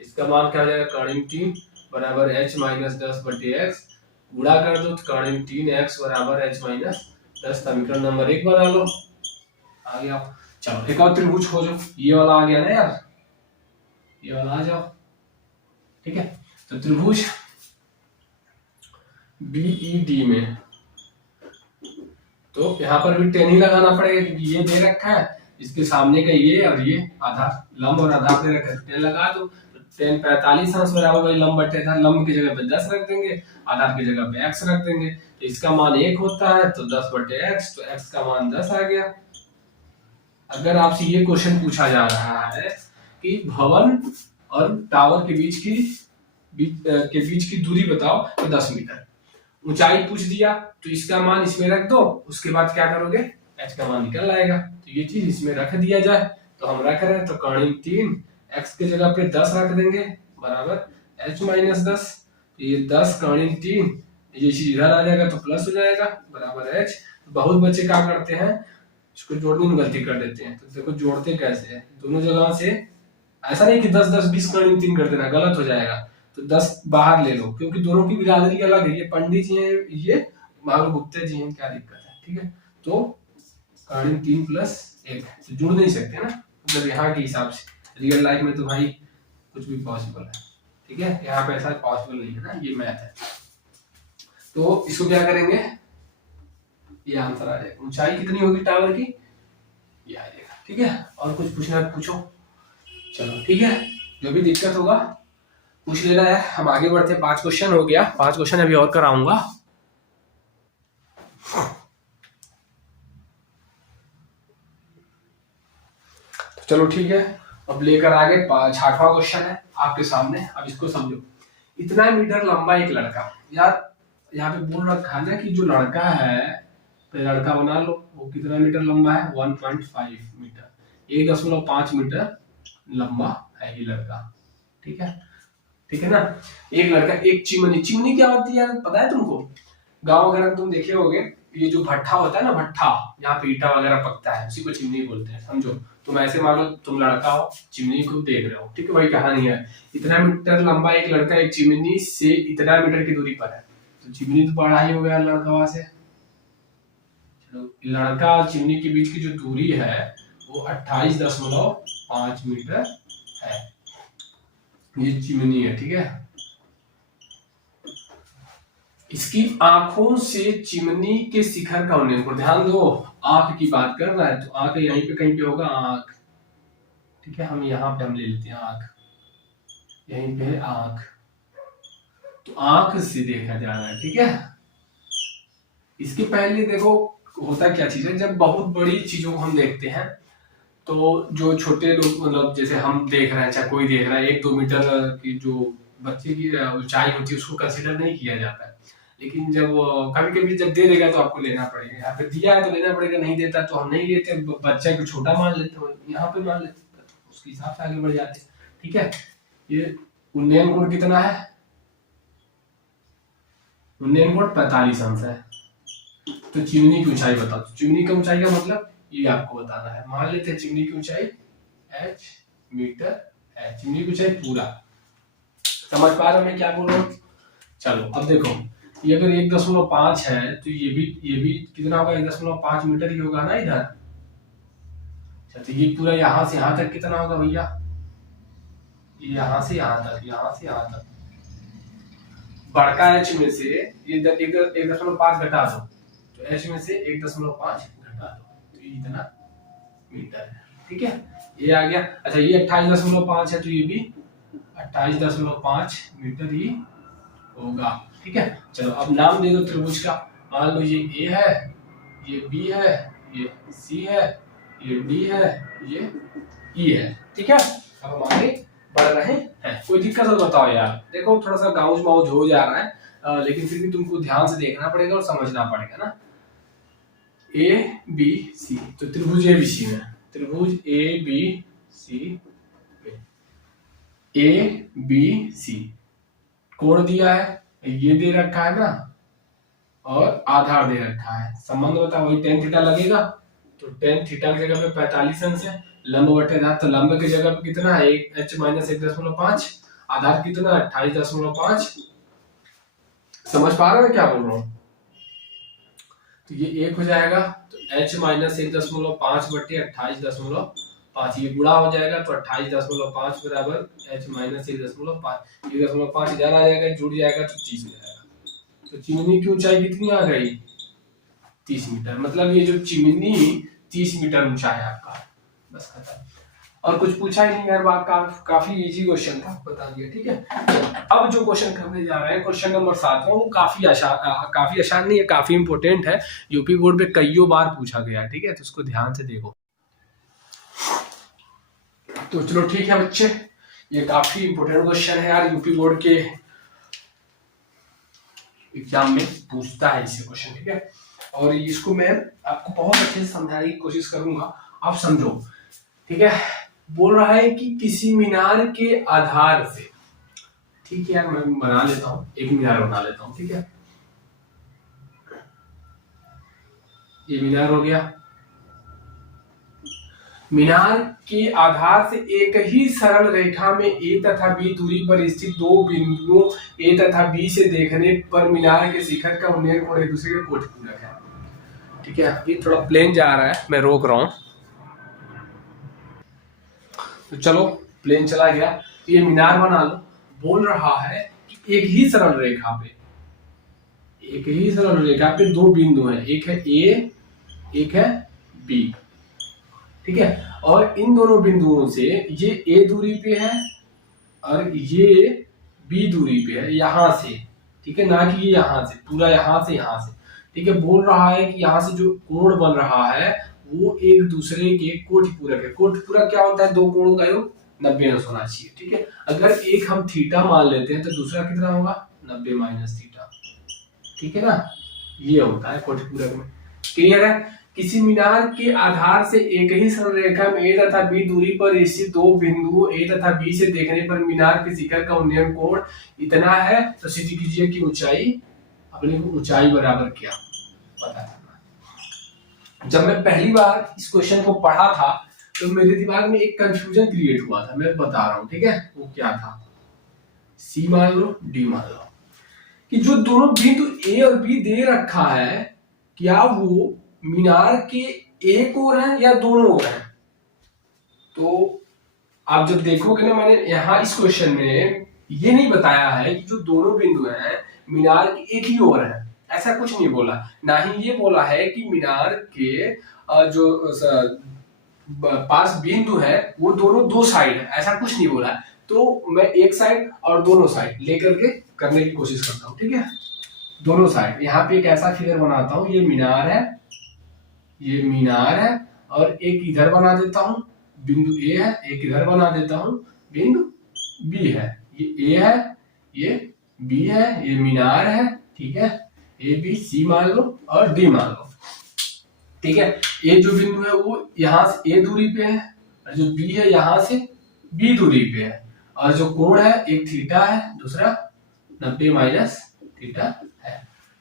इसका मान क्या हो जाएगा, कर्णिक 3 बराबर h माइनस 10 बटे x, गुणा कर दो तो कर्णिक 3x बराबर h माइनस 10, समीकरण नंबर 1 बना लो। आ गया। चलो एक और त्रिभुज खोजो, ये वाला आ गया ना यार, ये वाला आ जाओ। ठीक है, तो त्रिभुज बीईडी में, तो यहाँ पर भी 10 ही लगाना पड़ेगा क्योंकि ये दे रखा है, इसके सामने का ये और ये आधार, लंब और आधार दे रखा है, 10 लगा दो। 10 45 अंश बराबर भाई लंब बटे आधार, लंब की जगह पे 10 रख देंगे, आधार की जगह पे x रख देंगे, तो इसका मान 1 होता है, तो 10 बटे x, तो x का मान 10 आ गया। अगर आपसे ये क्वेश्चन पूछा जा रहा है कि भवन और टावर के बीच की दूरी बताओ, तो 10 मीटर, ऊंचाई पूछ दिया तो इसका मान इसमें रख दो, उसके बाद क्या करोगे, h का मान निकल आएगा, तो ये चीज इसमें रख दिया जाए, तो हम रख रहे हैं, तो कर्णिक 3 x की जगह पे 10 रख देंगे बराबर h माइनस 10, तो ये 10 कर्णिक 3, ये चीज इधर आ जाएगा तो प्लस हो जाएगा बराबर h। बहुत बच्चे क्या करते हैं, इसको जोड़ने में गलती कर देते हैं, तो देखो जोड़ते कैसे है, दोनों जगह से, ऐसा नहीं कि 10 10 20 कर्णिक 3 कर देना, गलत हो जाएगा, तो 10 बाहर ले लो, क्योंकि दोनों की बिरादरी अलग है, ये पंडित जी हैं, ये महावीर गुप्ते जी हैं, क्या दिक्कत है। ठीक है, तो कर्णिक 3 प्लस 1 तो जुड़ नहीं सकते ना, मतलब यहाँ के हिसाब से, रियल लाइफ में तो भाई कुछ भी पॉसिबल है। ठीक है, यहाँ पे ऐसा पॉसिबल नहीं है ना, ये मैथ है। तो इसको क्या करेंगे, ये आंसर आ जाएगा, ऊंचाई कितनी होगी टावर की, ये आ जाएगा। ठीक है, और कुछ पूछना पूछो। चलो ठीक है, जो भी दिक्कत होगा पूछ लेना है। हम आगे बढ़ते हैं, 5 क्वेश्चन हो गया, 5 क्वेश्चन अभी और कराऊंगा। चलो ठीक है, अब लेकर आगे 6वां क्वेश्चन है आपके सामने। अब इसको समझो, इतना मीटर लंबा एक लड़का, यार यहाँ पे बोल रखा है ना कि जो लड़का है, तो लड़का बना लो, वो कितना मीटर लंबा है, 1.5 मीटर, 1.5 मीटर लंबा है ये लड़का। ठीक है, ठीक है ना। एक लड़का, एक चिमनी, चिमनी क्या होती है पता है तुमको, गांव वगैरह में तुम देखे होगे, ये जो भट्ठा होता है ना, भट्ठा यहाँ पे ईटा वगैरह पकता है, उसी को चिमनी बोलते हैं, समझो। तुम ऐसे मान लो तुम लड़का हो, चिमनी को देख रहे हो, ठीक है, वही कहानी है। इतना मीटर लंबा एक लड़का एक चिमनी से इतना मीटर की दूरी पर है, तो चिमनी तो बड़ा ही हो गया लड़का वहां से। चलो लड़का और चिमनी के बीच की जो दूरी है वो 28.5 मीटर है, ये चिमनी है। ठीक है, इसकी आंखों से चिमनी के शिखर का उन्नयन करो, ध्यान दो, आंख की बात कर रहा है, तो आंख यहीं पे कहीं पे होगा, आंख। ठीक है, हम यहाँ पे हम ले लेते हैं आंख, यहीं पे है आंख, तो आंख से देखा जा रहा है। ठीक है, इसके पहले देखो होता क्या चीज है, जब बहुत बड़ी चीजों को हम देखते हैं, तो जो छोटे लोग, मतलब जैसे हम देख रहे हैं, चाहे कोई देख रहा है, 1-2 मीटर की जो बच्चे की ऊंचाई होती है उसको कंसीडर नहीं किया जाता है, लेकिन जब कभी कभी जब दे देगा तो आपको लेना पड़ेगा, यहाँ पे दिया है तो लेना पड़ेगा, नहीं देता तो हम नहीं लेते, बच्चा को छोटा मान लेते हैं, यहाँ पे मान लेते हैं, उसके हिसाब से आगे बढ़ जाते हैं। ठीक है, ये उन्नयन गुण कितना है, उन्नयन कोण 45 अंश है। तो चिमनी की ऊंचाई बताओ। तो चिमनी की ऊंचाई का मतलब ये आपको बताना है। मान लेते हैं चिमनी की ऊंचाई h मीटर है। चिमनी की ऊंचाई पूरा समझ पा रहे हो मैं क्या बोल रहा हूँ। चलो अब देखो, ये अगर 1.5 है तो ये भी कितना होगा, 1.5 मीटर ही होगा ना इधर। तो ये पूरा यहाँ से यहाँ तक कितना होगा भैया, यहाँ से यहाँ तक, यहाँ से यहाँ तक। बड़का h में से ये 1.5 घटा दो, तो h में से 1.5 घटा दो, तो ये इतना मीटर है। ठीक है, ये आ गया। अच्छा ये 28.5 है, तो ये भी 28.5 मीटर ही होगा। ठीक है, चलो अब नाम दे दो त्रिभुज का। मान लो ये ए है, ये बी है, ये सी है, ये डी है, ये ई है। ठीक है, अब हम आगे बढ़ रहे हैं। कोई दिक्कत हो तो बताओ यार। देखो थोड़ा सा गाउज माउज हो जा रहा है, लेकिन फिर भी तुमको ध्यान से देखना पड़ेगा और समझना पड़ेगा ना। ए बी सी, तो त्रिभुज ए बी सी में, त्रिभुज ए बी सी में ए बी सी कोण दिया है, ये दे रखा है ना, और आधार दे रखा है। संबंध बताओ, वही tan थीटा लगेगा। तो tan थीटा की जगह पे 45 अंश है, लंब बटे आधार, तो लंब की जगह पे कितना है, h माइनस 1.5, आधार कितना 28.5। समझ पा रहे हो क्या बोल रहा हूँ। तो ये 1 हो जाएगा, तो h माइनस 1.5 बटे 28.5, ये गुणा हो जाएगा, तो 28.5 बराबर h माइनस 1.5, 1.5 इधर आ जाएगा, जुड़ जाएगा तो 30 हो जाएगा। तो चिमनी की ऊंचाई कितनी आ गई, 30 मीटर। मतलब ये जो चिमनी 30 मीटर ऊंचा है आपका, बस खत्म। और कुछ पूछा ही नहीं यार, बात काफी इजी क्वेश्चन था, बता दिया। ठीक है, अब जो क्वेश्चन करने जा रहे हैं, क्वेश्चन नंबर 7 वो काफी आसान नहीं है, काफी इंपोर्टेंट है। यूपी बोर्ड पे कईयों बार पूछा गया है। ठीक है, तो उसको ध्यान से देखो। तो चलो ठीक है बच्चे, ये काफी इंपोर्टेंट क्वेश्चन है यार, यूपी बोर्ड के एग्जाम में पूछता है इसे क्वेश्चन। ठीक है, और इसको मैं आपको बहुत अच्छे से समझाने की कोशिश करूंगा, आप समझो। ठीक है, बोल रहा है कि किसी मीनार के आधार से, ठीक है यार मैं बना लेता हूँ, एक मीनार बना लेता हूँ। ठीक है, ये मीनार हो गया। मीनार के आधार से एक ही सरल रेखा में ए तथा बी दूरी पर स्थित दो बिंदुओं ए तथा बी से देखने पर मीनार के शिखर का उन्नयन कोण एक दूसरे के कोटपूरक है। ठीक है, ये थोड़ा प्लेन जा रहा है, मैं रोक रहा हूं। तो चलो प्लेन चला गया, तो ये मीनार बना लो। बोल रहा है कि एक ही सरल रेखा पे, एक ही सरल रेखा पे दो बिंदु हैं, एक है ए, एक है बी। ठीक है, और इन दोनों बिंदुओं से ये ए दूरी पे है और ये बी दूरी पे है, यहां से। ठीक है, ना कि ये यहां से, पूरा यहां से यहां से। ठीक है, बोल रहा है कि यहाँ से जो कोण बन रहा है वो एक दूसरे के कोटिपूरक है। कोटिपूरक क्या होता है, दो कोणों का योग 90 अंश होना चाहिए। ठीक है, अगर एक हम थीटा मान लेते हैं तो दूसरा कितना होगा, 90 माइनस थीटा। ठीक है ना, ये होता है कोटिपूरक में। क्लियर है। किसी मीनार के आधार से एक ही सरल रेखा में ए तथा बी दूरी पर स्थित दो बिंदुओं ए तथा बी से देखने पर मीनार के शिखर का उन्नयन कोण इतना है। तो सिद्ध कीजिए कि ऊंचाई, अपने को ऊंचाई बराबर क्या पता करना। जब मैं पहली बार इस क्वेश्चन को पढ़ा था तो मेरे दिमाग में एक कंफ्यूजन क्रिएट हुआ था, मैं बता रहा हूं। ठीक है, वो क्या था, सी मान लो, डी मान लो, कि जो दोनों बिंदु ए और बी दे रखा है, क्या वो मीनार के एक ओर है या दोनों ओर है। तो आप जब देखोगे ना, मैंने यहाँ इस क्वेश्चन में ये नहीं बताया है कि जो दोनों बिंदु हैं मीनार के एक ही ओर है, ऐसा कुछ नहीं बोला। ना ही ये बोला है कि मीनार के जो पास बिंदु है वो दोनों दो साइड है, ऐसा कुछ नहीं बोला है। तो मैं एक साइड और दोनों साइड लेकर के करने की कोशिश करता हूँ। ठीक है, दोनों साइड, यहाँ पे एक ऐसा फिगर बनाता हूँ, ये मीनार है, ये मीनार है, और एक इधर बना देता हूँ बिंदु ए है, एक इधर बना देता हूँ बिंदु बी है। ये ए है, ये बी है, ये मीनार है। ठीक है, ए बी सी मान लो और डी मान लो। ठीक है, ए जो बिंदु है वो यहाँ से ए दूरी पे है, और जो बी है यहाँ से बी दूरी पे है, और जो कोण है एक थीटा है, दूसरा 90 माइनस थीटा है।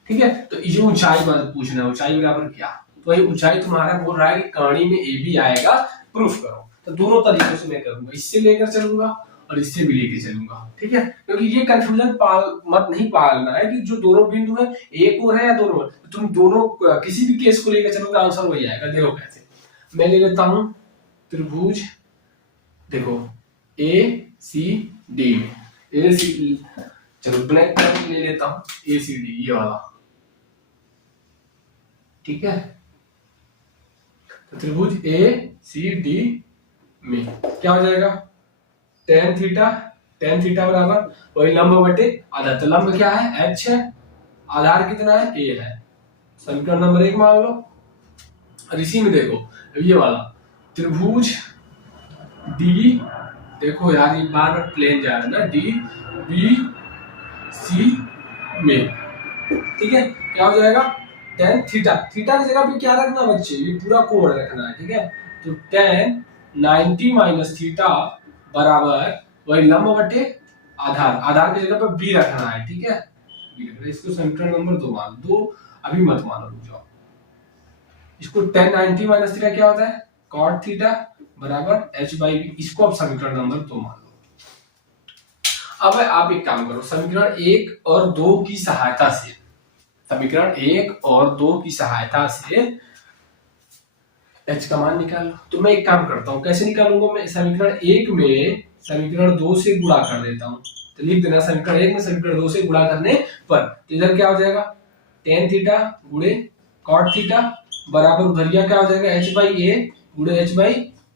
ठीक है। तो ये ऊंचाई पूछना है, ऊंचाई बराबर क्या, तो वही ऊंचाई तुम्हारा बोल रहा है कि कहानी में ए बी आएगा, प्रूफ करो। तो दोनों तरीकों से मैं करूंगा, इससे लेकर चलूंगा और इससे भी लेके चलूंगा, ठीक है। क्योंकि ये कंफ्यूजन मत नहीं पालना है कि जो दोनों बिंदु है एक और है या दोनों है, तो तुम दोनों किसी भी केस को लेकर चलोगे आंसर वही आएगा। देखो कैसे, मैं ले लेता हूं त्रिभुज, देखो ए सी डी में, ए सी, चलो ब्लैक कलर ले लेता हूं, ए सी डी ये वाला, ठीक है। तो त्रिभुज ए सी डी में क्या हो जाएगा, टेन थीटा बराबर वही लंब बटे आधार। तो लंब क्या है, एच है, आधार कितना है, ए है, समीकरण नंबर 1 मान लो। और इसी में देखो ये वाला त्रिभुज डी, देखो यार ये बार बार प्लेन जा रहा है ना, डी बी सी में, ठीक है। क्या हो जाएगा, टेन थीटा की जगह पे क्या रखना बच्चे, ये पूरा कोण रखना है, ठीक है। तो टेन 90 माइनस थीटा बराबर वही लंब बटे आधार, आधार की जगह पे बी रखना है, ठीक है। इसको समीकरण नंबर 2 मान दो, अभी मत मानो, रुक जाओ। इसको टेन 90 माइनस थीटा क्या होता है, कॉट थीटा बराबर एच बाई बी, इसको अब समीकरण नंबर 2 मान लो। अब आप एक काम करो, समीकरण 1 और 2 की सहायता से, समीकरण 1 और 2 की सहायता से h का मान निकाल लो। तो मैं एक काम करता हूं, कैसे निकालूंगा, मैं समीकरण 1 में समीकरण 2 से गुणा कर देता हूं। तो लिख देना समीकरण 1 में समीकरण 2 से गुणा करने पर, तो इधर क्या हो जाएगा, टेन थीटा गुणे कॉट थीटा बराबर उधरिया क्या हो जाएगा, h बाई ए गुणे h बाई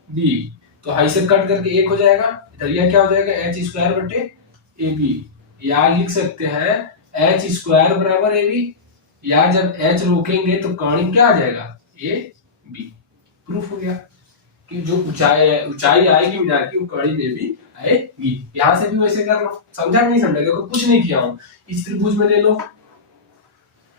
बी। तो हाई से कट करके 1 हो जाएगा, इधरिया क्या हो जाएगा, h स्क्वायर बटे ए बी, या लिख सकते हैं h स्क्वायर बराबर ए बी, या जब h रोकेंगे तो कॉर्डिंग क्या आ जाएगा, ए बी। प्रूफ हो गया कि जो ऊंचाई आएगी मीनार की वो कड़ी में भी आएगी। यहां से भी वैसे कर लो, समझा नहीं समझा, देखो कुछ नहीं किया हूं। इस त्रिभुज में ले लो,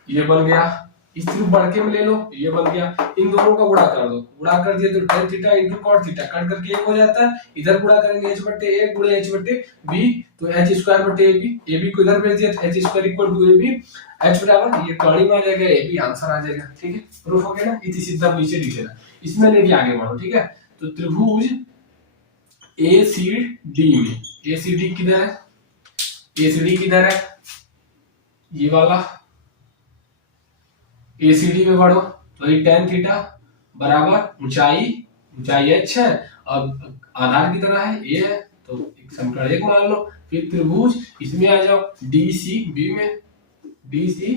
ये बन गया, इस त्रिभुज बड़के में ले लो, ये बन गया, इन दोनों का गुणा कर दो, गुणा कर दिया तो tan theta into cot theta cut करके 1 हो जाता है, इधर गुणा करेंगे h बटे a गुणे h बटे b, तो h स्क्वायर बटे a b को इधर भेज दिया तो h square equal to a b, h बराबर ये कड़ी में आ जाएगा a b, आंसर आ जाएगा, ठीक है। प्रूफ हो गया ना, इसी सीधा नीचे लिख देना, इसमें लेके आगे बढ़ो, ठीक है। तो त्रिभुज ए सी डी में, ए सी डी किधर है, ए सी डी किधर है, ये वाला ए सी डी में बढ़ो, तो ये टेन थीटा बराबर ऊंचाई h है, अब आधार की तरह है ए है, तो समीकरण 1 मान लो। फिर त्रिभुज इसमें आ जाओ, डी सी बी में, डी सी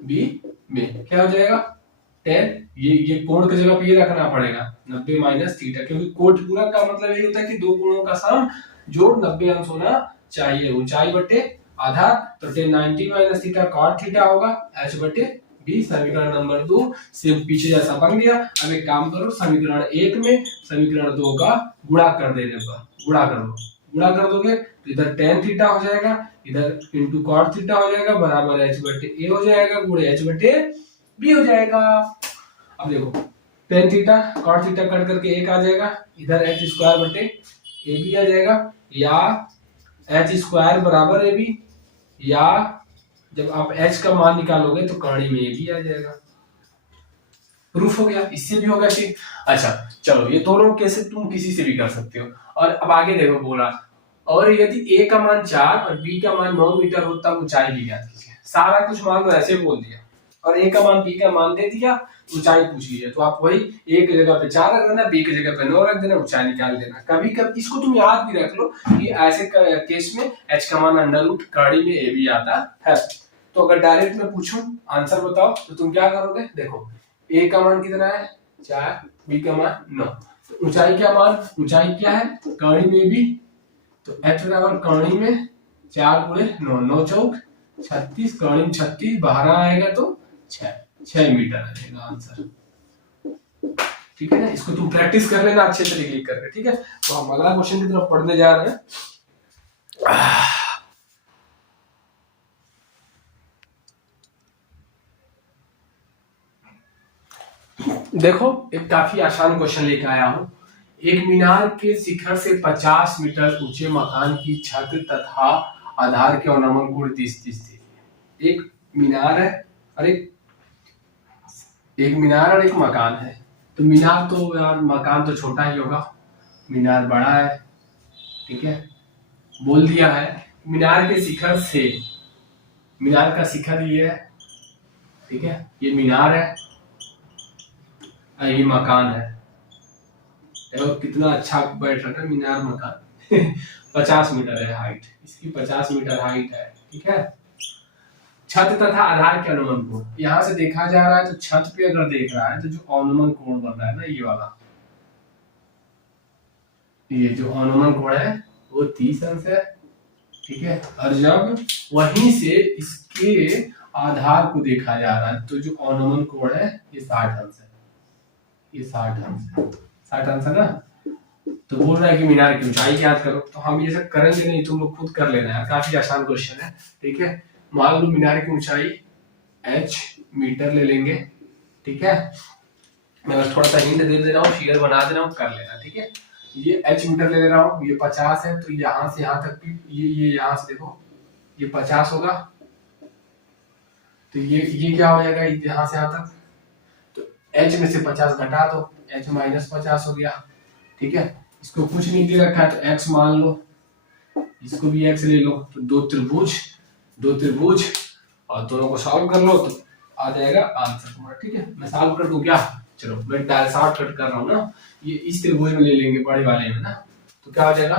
बी में क्या हो जाएगा, टेन, ये कोण की जगह पे ये रखना पड़ेगा 90 माइनस थीटा, क्योंकि कोट पूरा का मतलब ये होता है कि दो कोणों का सम जोड़ 90 अंश होना चाहिए, ऊंचाई बटे आधार, तो tan 90 minus theta cot theta होगा h बटे b, समीकरण नंबर 2 सिर्फ पीछे जैसा बन गया। अब एक काम करो, समीकरण 1 में समीकरण 2 का गुणा कर देने पर, गुणा कर दो, गुणा कर दोगे तो इधर टेन थीटा हो जाएगा, इधर इंटू कॉट थीटा हो जाएगा बराबर h बटे a हो जाएगा गुणे h बटे b हो जाएगा। अब देखो tan theta cot theta cut करके 1 आ जाएगा, इधर h स्क्वायर बटे ए बी आ जाएगा, या h स्क्वायर बराबर ए बी, या जब आप h का मान निकालोगे तो कड़ी में ए बी आ जाएगा। प्रूफ हो गया, इससे भी होगा ठीक। अच्छा चलो, ये दोनों कैसे तुम किसी से भी कर सकते हो। और अब आगे देखो बोला, और यदि a का मान 4 और b का मान 9 मीटर हो तब ऊंचाई भी ज्ञात कीजिए। सारा कुछ मान लो ऐसे बोल दिया, और a का मान b का मान दे दिया, ऊंचाई पूछ ली है, तो आप वही a की जगह पे 4 रख देना, b की जगह पे 9 रख देना, ऊंचाई निकाल देना। कभी कभी इसको तुम याद भी रख लो कि ऐसे केस में h का मान अंडर रूट कड़ी में a भी आता है। तो अगर डायरेक्ट में पूछूं आंसर बताओ तो तुम क्या करोगे, देखो a का मान कितना है 4, b का मान 9, तो ऊंचाई क्या मान, ऊंचाई क्या है कड़ी में भी, तो h बराबर कड़ी में 4 गुणे 9, 9 चौक 36, कड़ी में 36 बाहर आएगा तो 6 मीटर आ जाएगा आंसर, ठीक है ना। इसको तुम प्रैक्टिस कर लेना अच्छे से लिख करके, ठीक है। तो हम अगला क्वेश्चन की तरफ पढ़ने जा रहे हैं। देखो एक काफी आसान क्वेश्चन लेकर आया हूं। एक मीनार के शिखर से 50 मीटर ऊंचे मकान की छत तथा आधार के अवनमन कोण 30 30 एक मीनार है, अरे एक मीनार और एक मकान है, तो मीनार तो यार, मकान तो छोटा ही होगा, मीनार बड़ा है। ठीक है, बोल दिया है मीनार के शिखर से, मीनार का शिखर ये है। ठीक है, ये मीनार है और ये मकान है। देखो कितना अच्छा बैठ रहा है मीनार मकान 50 मीटर है हाइट, इसकी 50 मीटर हाइट है। ठीक है, छत तथा आधार के अनुमान कोण, यहाँ से देखा जा रहा है तो छत पे अगर देख रहा है तो जो अनुमान कोण बन रहा है ना, ये वाला, ये जो अनुमान कोण है वो 30 अंश है। ठीक है, और जब वहीं से इसके आधार को देखा जा रहा है तो जो अनुमान कोण है ये 60 अंश है, ये 60 अंश है, 60 अंश है ना। तो बोल रहा है कि मीनार की ऊंचाई ज्ञात करो, तो हम ये सब करेंगे नहीं, तुम लोग खुद कर लेना है, काफी आसान क्वेश्चन है। ठीक है, मान लो मीनार की ऊंचाई h मीटर ले लेंगे। ठीक है, मैं बस थोड़ा सा हिंट दे दे रहा हूँ, फिगर बना दे रहा हूँ, कर लेना। ठीक है, ये h मीटर ले रहा हूँ, ये 50 है, तो यहाँ से यहाँ तक भी ये यहाँ से देखो ये 50 होगा, तो ये क्या हो जाएगा यहाँ से यहाँ तक, तो h में से 50 घटा दो, h माइनस 50 हो गया। ठीक है, इसको कुछ नहीं दे रखा है तो x मान लो, इसको भी x ले लो, तो दो त्रिभुज और दोनों को सॉल्व कर लो तो आ जाएगा आंसर तुम्हारा। ठीक है, मैं सॉल्व कर दूं क्या? चलो मैं डायरेक्ट शॉर्टकट कर रहा हूँ ना, ये इस त्रिभुज में ले लेंगे बड़े वाले में ना, तो क्या हो जाएगा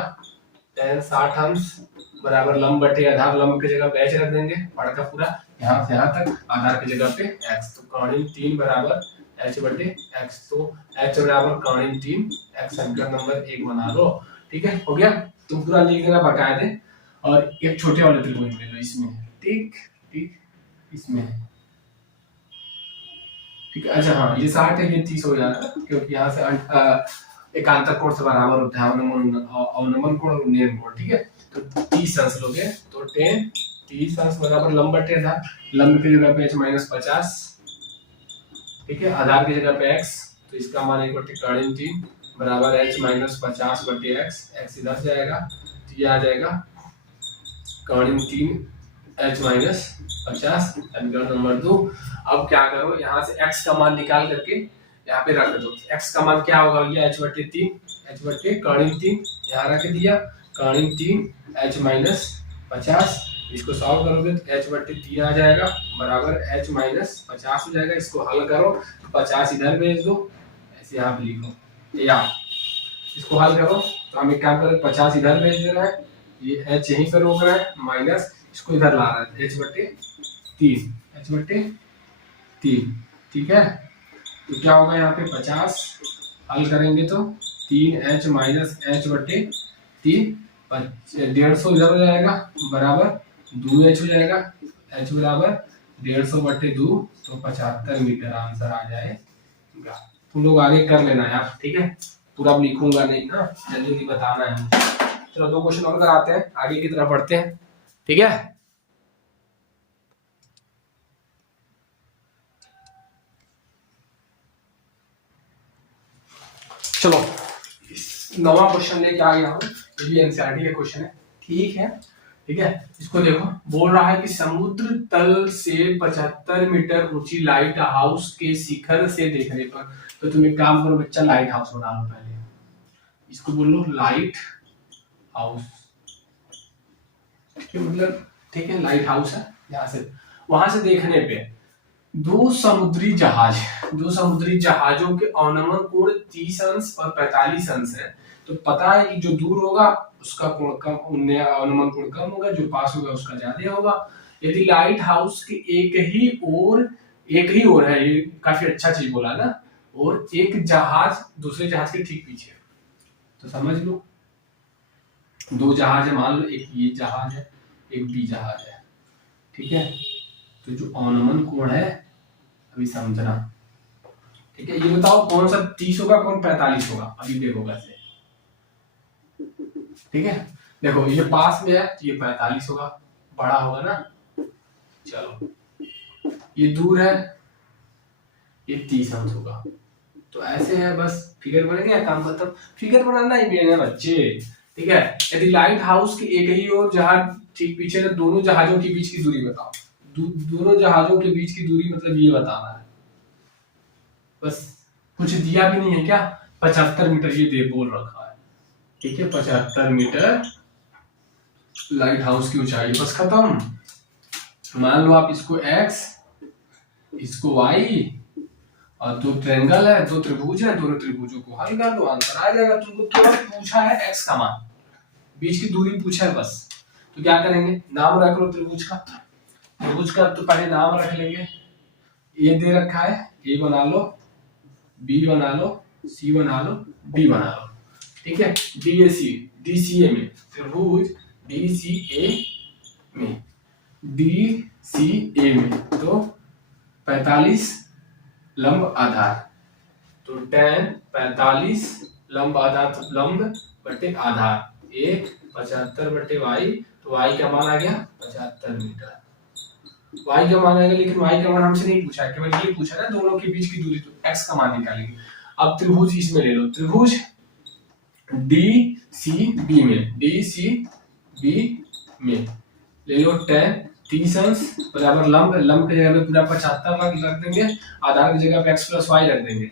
tan 60 अंश बराबर लंब बटे आधार, लंब की जगह पे h रख देंगे, बड़ा का पूरा यहाँ से यहाँ तक, आधार की जगह पे x, तो कौणिक 3 बराबर h बटे x, तो h बराबर कौणिक 3, x समीकरण नंबर 1 बना लो। ठीक है, हो गया, तुम पूरा लिख देना बकायदे, और एक छोटे वाले त्रिभुज ले लो इसमें। ठीक ठीक, इसमें ठीक है। अच्छा हाँ, ये 60 है, ये 30 हो जाएगा, क्योंकि यहाँ से एकांतर कोण से बराबर होता है अवनमन कोण और उन्नयन कोण। ठीक है, तो 30 अंश लोगे तो 30 अंश बराबर लंब बटे आधार, लंब की जगह पे h माइनस 50, ठीक है, आधार की जगह पे x, तो इसका मान एक बटे कॉणिक 3 बराबर h माइनस 50 बटे x इधर जाएगा, तो ये आ जाएगा कॉणिक 3 h माइनस 50, समीकरण नंबर 2। अब क्या करो, यहाँ से x का मान निकाल करके यहाँ पे रख दो, x का मान क्या होगा, ये h बटे 3, h बटे कॉणिक 3 यहाँ रख दिया, कॉणिक 3 h माइनस 50, इसको सॉल्व करोगे तो h बटे 3 आ जाएगा बराबर h माइनस 50 हो जाएगा। इसको हल करो तो 50 इधर भेज दो, ऐसे यहाँ पे लिखो, या इसको हल करो तो हम एक काम करें, 50 इधर भेज दे रहा है, ये h यहीं पर रोक रहा है, माइनस इसको इधर ला रहा है, h बटे 3। ठीक है, तो क्या होगा यहाँ पे 50 हल करेंगे तो 3h माइनस h बटे 3, 150 इधर हो जाएगा बराबर 2h हो जाएगा, h बराबर 150 बटे 2, तो 75 मीटर आंसर आ जाएगा। तुम लोग आगे कर लेना यार, ठीक है, पूरा लिखूंगा नहीं ना, जल्दी जल्दी बताना है। चलो 2 क्वेश्चन और कराते हैं, आगे की तरफ बढ़ते हैं। ठीक है, चलो 9वां क्वेश्चन लेके आ गया हूँ, ये भी एनसीईआरटी का क्वेश्चन है। ठीक है, ठीक है, इसको देखो, बोल रहा है कि समुद्र तल से 75 मीटर ऊंची लाइट हाउस के शिखर से देखने पर, तो तुम एक काम करो बच्चा, लाइट हाउस बना लो पहले, इसको बोल लो लाइट हाउस। ठीक है, मतलब ठीक है, लाइट हाउस है, यहाँ से वहां से देखने पे दो समुद्री जहाजों के अवनमन कोण 30 अंश और 45 अंश है, तो पता है कि जो दूर होगा उसका कोण कम, अवनमन कोण कम होगा, जो पास होगा उसका ज्यादा होगा। यदि लाइट हाउस के एक ही ओर है, ये काफी अच्छा चीज बोला ना, और एक जहाज दूसरे जहाज के ठीक पीछे, तो समझ लो 2 जहाज है, मान लो एक ये जहाज है, एक बी जहाज है। ठीक है, तो जो अवनमन कोण है अभी समझना। ठीक है, ये बताओ कौन सा 30 होगा, कौन 45 होगा, अभी देखो कैसे। ठीक है, देखो ये पास में है तो ये 45 होगा, बड़ा होगा ना। चलो ये दूर है, ये 30 अंश होगा, तो ऐसे है, बस फिगर बन गया, काम खत्म। फिगर बनाना ही है बच्चे। ठीक है, यदि लाइट हाउस के एक ही ओर जहाज ठीक पीछे, तो दोनों जहाजों के बीच की दूरी बताओ, दोनों जहाजों के बीच की दूरी मतलब ये बताना है बस, कुछ दिया भी नहीं है क्या, 75 मीटर ये दे बोल रखा है, ठीक है, 75 मीटर लाइट हाउस की ऊंचाई, बस खत्म। मान लो आप इसको x, इसको y, और दो ट्रायंगल है, दो त्रिभुज है, दोनों त्रिभुजों को हल कर दो, आंसर आ जाएगा। तुमको केवल पूछा है x का मान, बीच की दूरी पूछा है बस। तो क्या करेंगे, नाम रख लो त्रिभुज का, त्रिभुज का तो पहले नाम रख लेंगे। ए दे रखा है, ए बना लो, बी बना लो, सी बना लो, डी बना लो, ठीक है। डीसीए में त्रिभुज डीसीए में, डीसीए में तो 45 लंब आधार, तो tan 45 लंब आधार, तो लंब बटे आधार एक 75 बटे y, तो y का मान आ गया 75 मीटर, y का मान आएगा। लेकिन y का मान हमसे नहीं पूछा, केवल ये पूछा ना दोनों के बीच की दूरी, तो x का मान निकालेंगे। अब त्रिभुज इसमें ले लो, त्रिभुज DCB में, DCB में ले लो tan 30 अंश बराबर लंब, लंब की जगह पे पूरा 75 रख देंगे, आधार की जगह पे x प्लस वाई रख देंगे,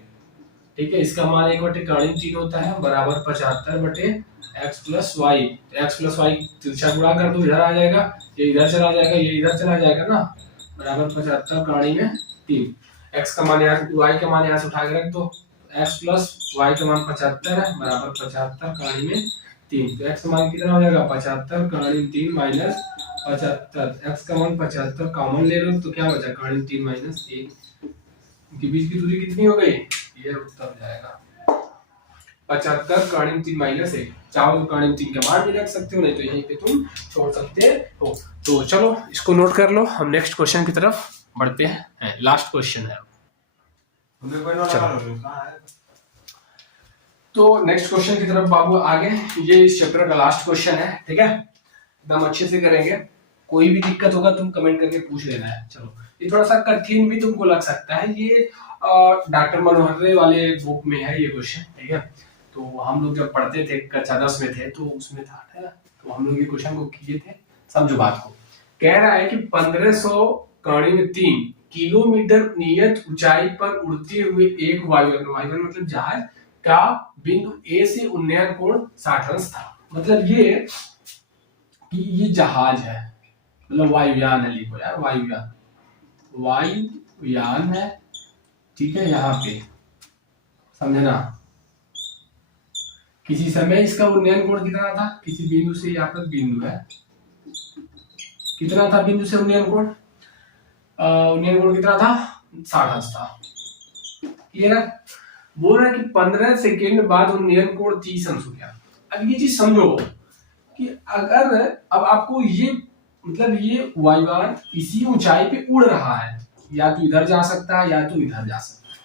ठीक है। इसका मान 1/3 होता है बराबर 75 बटे x plus y, x plus y तिरछा गुणा कर दो, इधर आ जाएगा, ये इधर चला जाएगा, ये इधर चला जाएगा ना, बराबर 75 कहानी में 3, x का मान यहाँ, y का मान यहाँ से उठा के रख दो, x प्लस वाई का मान 75 है बराबर 75 कहानी में 3, तो x का मान कितना हो जाएगा 75 कहानी में 3 माइनस 75, x का मान 75 कॉमन ले लो तो क्या बचा कहानी 3 माइनस 1, इनके बीच की दूरी कितनी हो गई, ये उत्तर जाएगा 75 कहानी 3 माइनस 1। चाहो तो कहानी 3 के बाद भी रख सकते हो, नहीं तो यहीं पे तुम छोड़ सकते हो। तो चलो इसको नोट कर लो, हम नेक्स्ट क्वेश्चन की तरफ बढ़ते हैं, लास्ट क्वेश्चन है। तो नेक्स्ट क्वेश्चन की तरफ बाबू आगे, ये इस चैप्टर का लास्ट क्वेश्चन है, ठीक है, एकदम अच्छे से करेंगे, कोई भी दिक्कत होगा तुम कमेंट करके पूछ लेना है। चलो ये थोड़ा सा कठिन भी तुमको लग सकता है, ये डॉक्टर मनोहर रे वाले बुक में है ये क्वेश्चन, ठीक है। तो हम लोग जब पढ़ते थे कक्षा 10 में थे तो उसमें था, तो हम लोग ये क्वेश्चन को किए थे। समझो बात को, कह रहा है कि 1500 कहानी में 3 किलोमीटर नियत ऊंचाई पर उड़ते हुए एक वायुयान मतलब जहाज का बिंदु ए से उन्नयन कोण 60 अंश था। मतलब ये कि ये जहाज है, मतलब वायुयान है, लिखो यार वायुयान, वायुयान है, ठीक है, यहाँ पे समझना। किसी समय इसका उन्नयन कोण कितना था, किसी बिंदु से, यहाँ पर बिंदु है, कितना था बिंदु से उन्नयन कोण, उन्नयन कोण कितना था 60 अंश था, ये ना। बोल रहा है कि 15 सेकेंड बाद उन्नयन कोण 30 अंश हो गया। अब ये चीज समझो कि अगर अब आपको ये मतलब ये वायुयान इसी ऊंचाई पे उड़ रहा है, या तो इधर जा सकता है या तो इधर जा सकता है,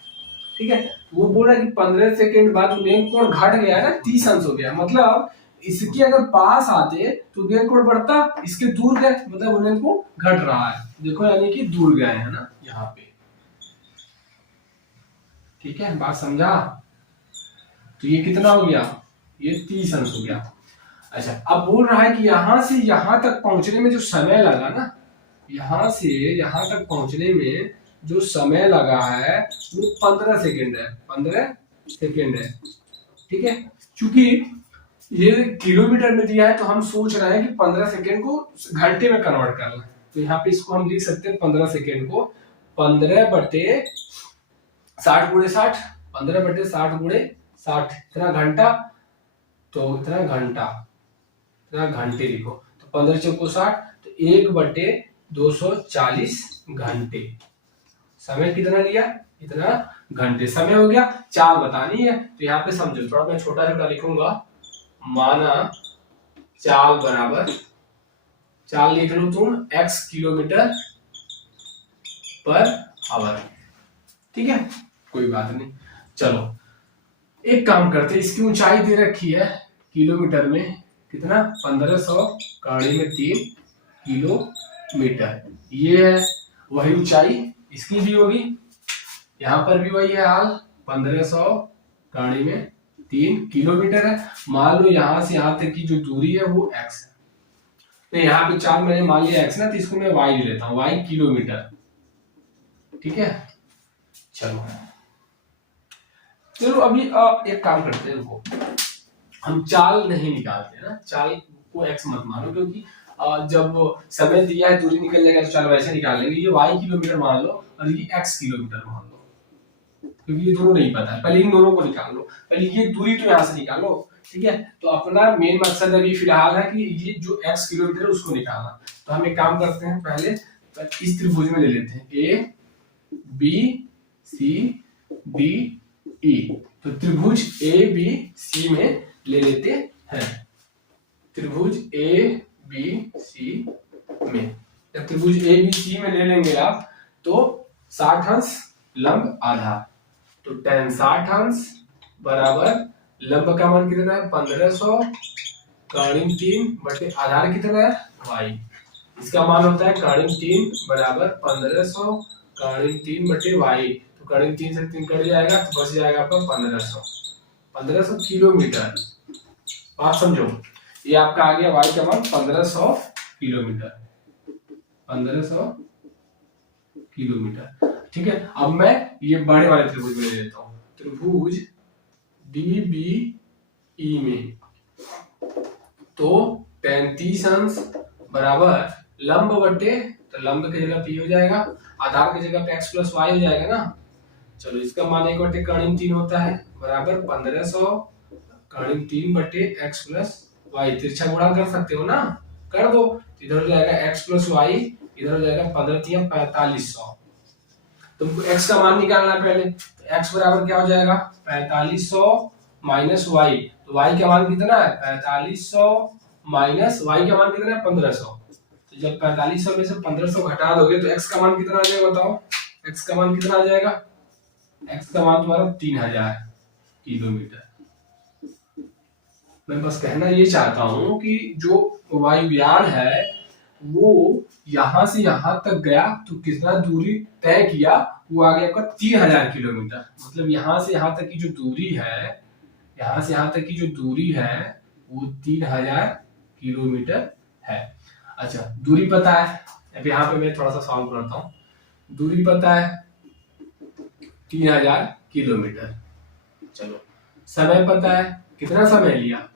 ठीक है। वो बोल रहा है कि 15 सेकेंड बाद उन्नयन कोण घट गया है ना, 30 अंश हो गया, मतलब इसके अगर पास आते तो उन्नयन कोण बढ़ता, इसके दूर गए मतलब उन्नयन कोण घट रहा है, देखो यानी कि दूर गए है ना यहाँ पे, ठीक है, बात समझा। तो ये कितना हो गया, ये 30 अंश हो गया। अच्छा अब बोल रहा है कि यहां से यहां तक पहुंचने में जो समय लगा ना, यहां से यहां तक पहुंचने में जो समय लगा है वो 15 सेकेंड है, 15 सेकेंड है, ठीक है। चूंकि ये किलोमीटर में दिया है तो हम सोच रहे हैं कि 15 सेकेंड को घंटे में कन्वर्ट करना है, तो यहाँ पे इसको हम लिख सकते हैं 15 सेकेंड को 15 बटे 60 गुणे 60, 15 बटे 60 गुणे 60, इतना घंटा, तो इतना घंटा, इतना घंटे लिखो, तो 15 चौको 60, तो 1/240 घंटे, समय कितना लिया, इतना घंटे समय हो गया। चाल बतानी है तो यहाँ पे समझो, थोड़ा मैं छोटा छोटा लिखूंगा, माना चाल बराबर, चाल लिख लो तुम x किलोमीटर पर आवर, ठीक है, कोई बात नहीं। चलो एक काम करते, इसकी ऊंचाई दे रखी है किलोमीटर में कितना, 1500 कहानी में 3 किलोमीटर, ये है वही ऊंचाई, इसकी भी होगी, यहाँ पर भी वही है हाल, 1500 कहानी में 3 किलोमीटर है। मान लो यहाँ से यहाँ तक की जो दूरी है वो x है, नहीं, यहाँ पे चाल मैंने मान लिया x ना, तो इसको मैं y ले लेता हूँ, y किलोमीटर। ठीक है, चलो चलो अभी एक काम करते हैं, रुको, हम चाल नहीं निकालते ना, चाल को x मत मानो, क्योंकि जब समय दिया है दूरी निकल जाएगा तो चाल वैसे निकाल लेंगे। ये y किलोमीटर मान लो और ये x किलोमीटर मान लो, क्योंकि ये दोनों नहीं पता है। पहले इन दोनों को निकाल लो, पहले ये दूरी तो यहाँ से निकालो। ठीक है, तो अपना मेन मकसद अभी फिलहाल है कि ये जो x किलोमीटर है उसको निकालना। तो हम एक काम करते हैं, पहले इस त्रिभुज में ले लेते हैं A B C D E. तो त्रिभुज ए बी सी में ले लेते हैं, त्रिभुज ए बी सी में। जब त्रिभुज ए बी सी में ले लेंगे आप, तो 60 अंश लंब आधार, तो tan 60 अंश बराबर लंब का मान कितना है 1500 काढ़ी 3 बटे आधार कितना है y। इसका मान होता है काढ़ी 3 बराबर 1500 काढ़ी 3 बटे y। तो काढ़ी 3 से 3 कट जाएगा तो बच जाएगा आपका 1500 किलोमीटर। बात समझो, ये आपका आ गया y का मान 1500 किलोमीटर, 1500 किलोमीटर। ठीक है, अब मैं ये बड़े वाले त्रिभुज में ले लेता हूँ, त्रिभुज DBE में। तो 35 अंश बराबर लंब बटे, तो लंब की जगह p हो जाएगा, आधार की जगह पे x प्लस y हो जाएगा ना। चलो इसका मान 1 बटे काढ़ी 3 होता है, बराबर 1500 काढ़ी 3 बटे x प्लस y। तिरछा गुणा कर सकते हो ना, कर दो। इधर हो जाएगा x प्लस y, इधर हो जाएगा 15 4500। तुमको x का मान निकालना है पहले, तो x बराबर क्या हो जाएगा 4500 माइनस y। तो y का मान कितना है 4500 माइनस y का मान कितना है 1500। तो जब 4500 में से 1500 घटा दोगे तो x का मान कितना आ जाएगा बताओ, x का मान कितना आ जाएगा, x का मान तुम्हारा 3000 किलोमीटर। मैं बस कहना ये चाहता हूं कि जो वायुयान है वो यहां से यहां तक गया तो कितना दूरी तय किया, वो आ गया आपका 3000 किलोमीटर। मतलब यहां से यहां तक की जो दूरी है, यहां से यहां तक की जो दूरी है वो 3000 किलोमीटर है। अच्छा, दूरी पता है, अब यहाँ पे मैं थोड़ा सा सॉल्व करता हूँ। दूरी पता है 3000 किलोमीटर। चलो समय पता है, कितना समय लिया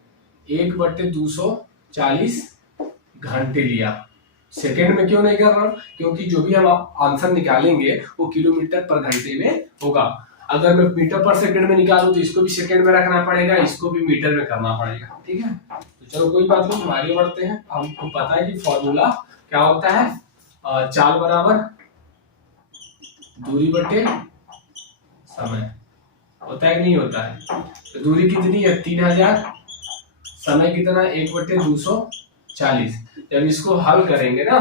1/240 घंटे लिया। सेकेंड में क्यों नहीं कर रहा हूं, क्योंकि जो भी हम आंसर निकालेंगे वो किलोमीटर पर घंटे में होगा। अगर मैं मीटर पर सेकंड में निकालूं तो इसको भी सेकंड में रखना पड़ेगा, इसको भी मीटर में करना पड़ेगा। ठीक है, तो चलो कोई बात नहीं, हम आगे बढ़ते हैं। हमको पता है कि फॉर्मूला क्या होता है, चाल बराबर दूरी बटे समय, होता है कि नहीं होता है। तो दूरी कितनी है 3000, समय कितना 1/240। जब इसको हल करेंगे ना,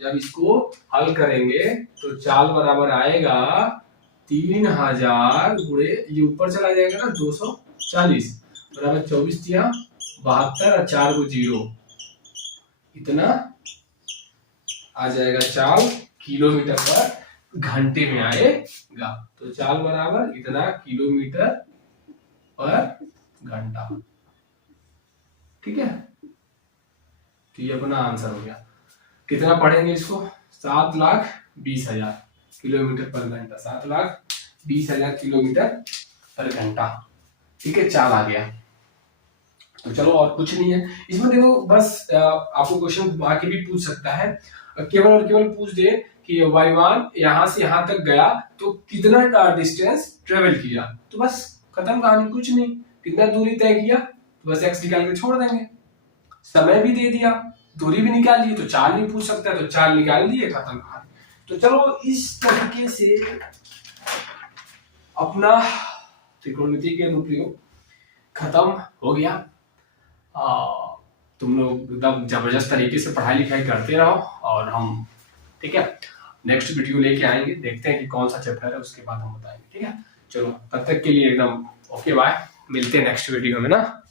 जब इसको हल करेंगे तो चाल बराबर आएगा 3000 गुणे, ये ऊपर चला जाएगा ना 240 बराबर 24 या 72 और 4 को 0, इतना आ जाएगा चाल किलोमीटर पर घंटे में आएगा। तो चाल बराबर इतना किलोमीटर पर घंटा। ठीक है, तो ये अपना आंसर हो गया। कितना पढ़ेंगे इसको, 7,20,000 किलोमीटर पर घंटा, 7,20,000 किलोमीटर पर घंटा। ठीक है, चाल आ गया। तो चलो और कुछ नहीं है इसमें, देखो बस आपको क्वेश्चन घुमा के भी पूछ सकता है, केवल और केवल पूछ दे कि वायुयान यहाँ से यहाँ तक गया तो कितना डिस्टेंस ट्रेवल किया, तो बस खत्म कहानी, कुछ नहीं। कितना दूरी तय किया तो बस x निकाल के छोड़ देंगे। समय भी दे दिया, दूरी भी निकाल ली, तो चाल नहीं पूछ सकता है तो चाल निकाल दिए, खत्म कहानी। तो चलो इस तरीके से अपना त्रिकोणमिति के अनुप्रयोग खत्म हो गया। तुम लोग एकदम जबरदस्त तरीके से पढ़ाई लिखाई करते रहो और हम, ठीक है, नेक्स्ट वीडियो लेके आएंगे, देखते हैं कि कौन सा चैप्टर है, उसके बाद हम बताएंगे। ठीक है, चलो तब तक के लिए एकदम ओके, बाय, मिलते हैं नेक्स्ट वीडियो में ना।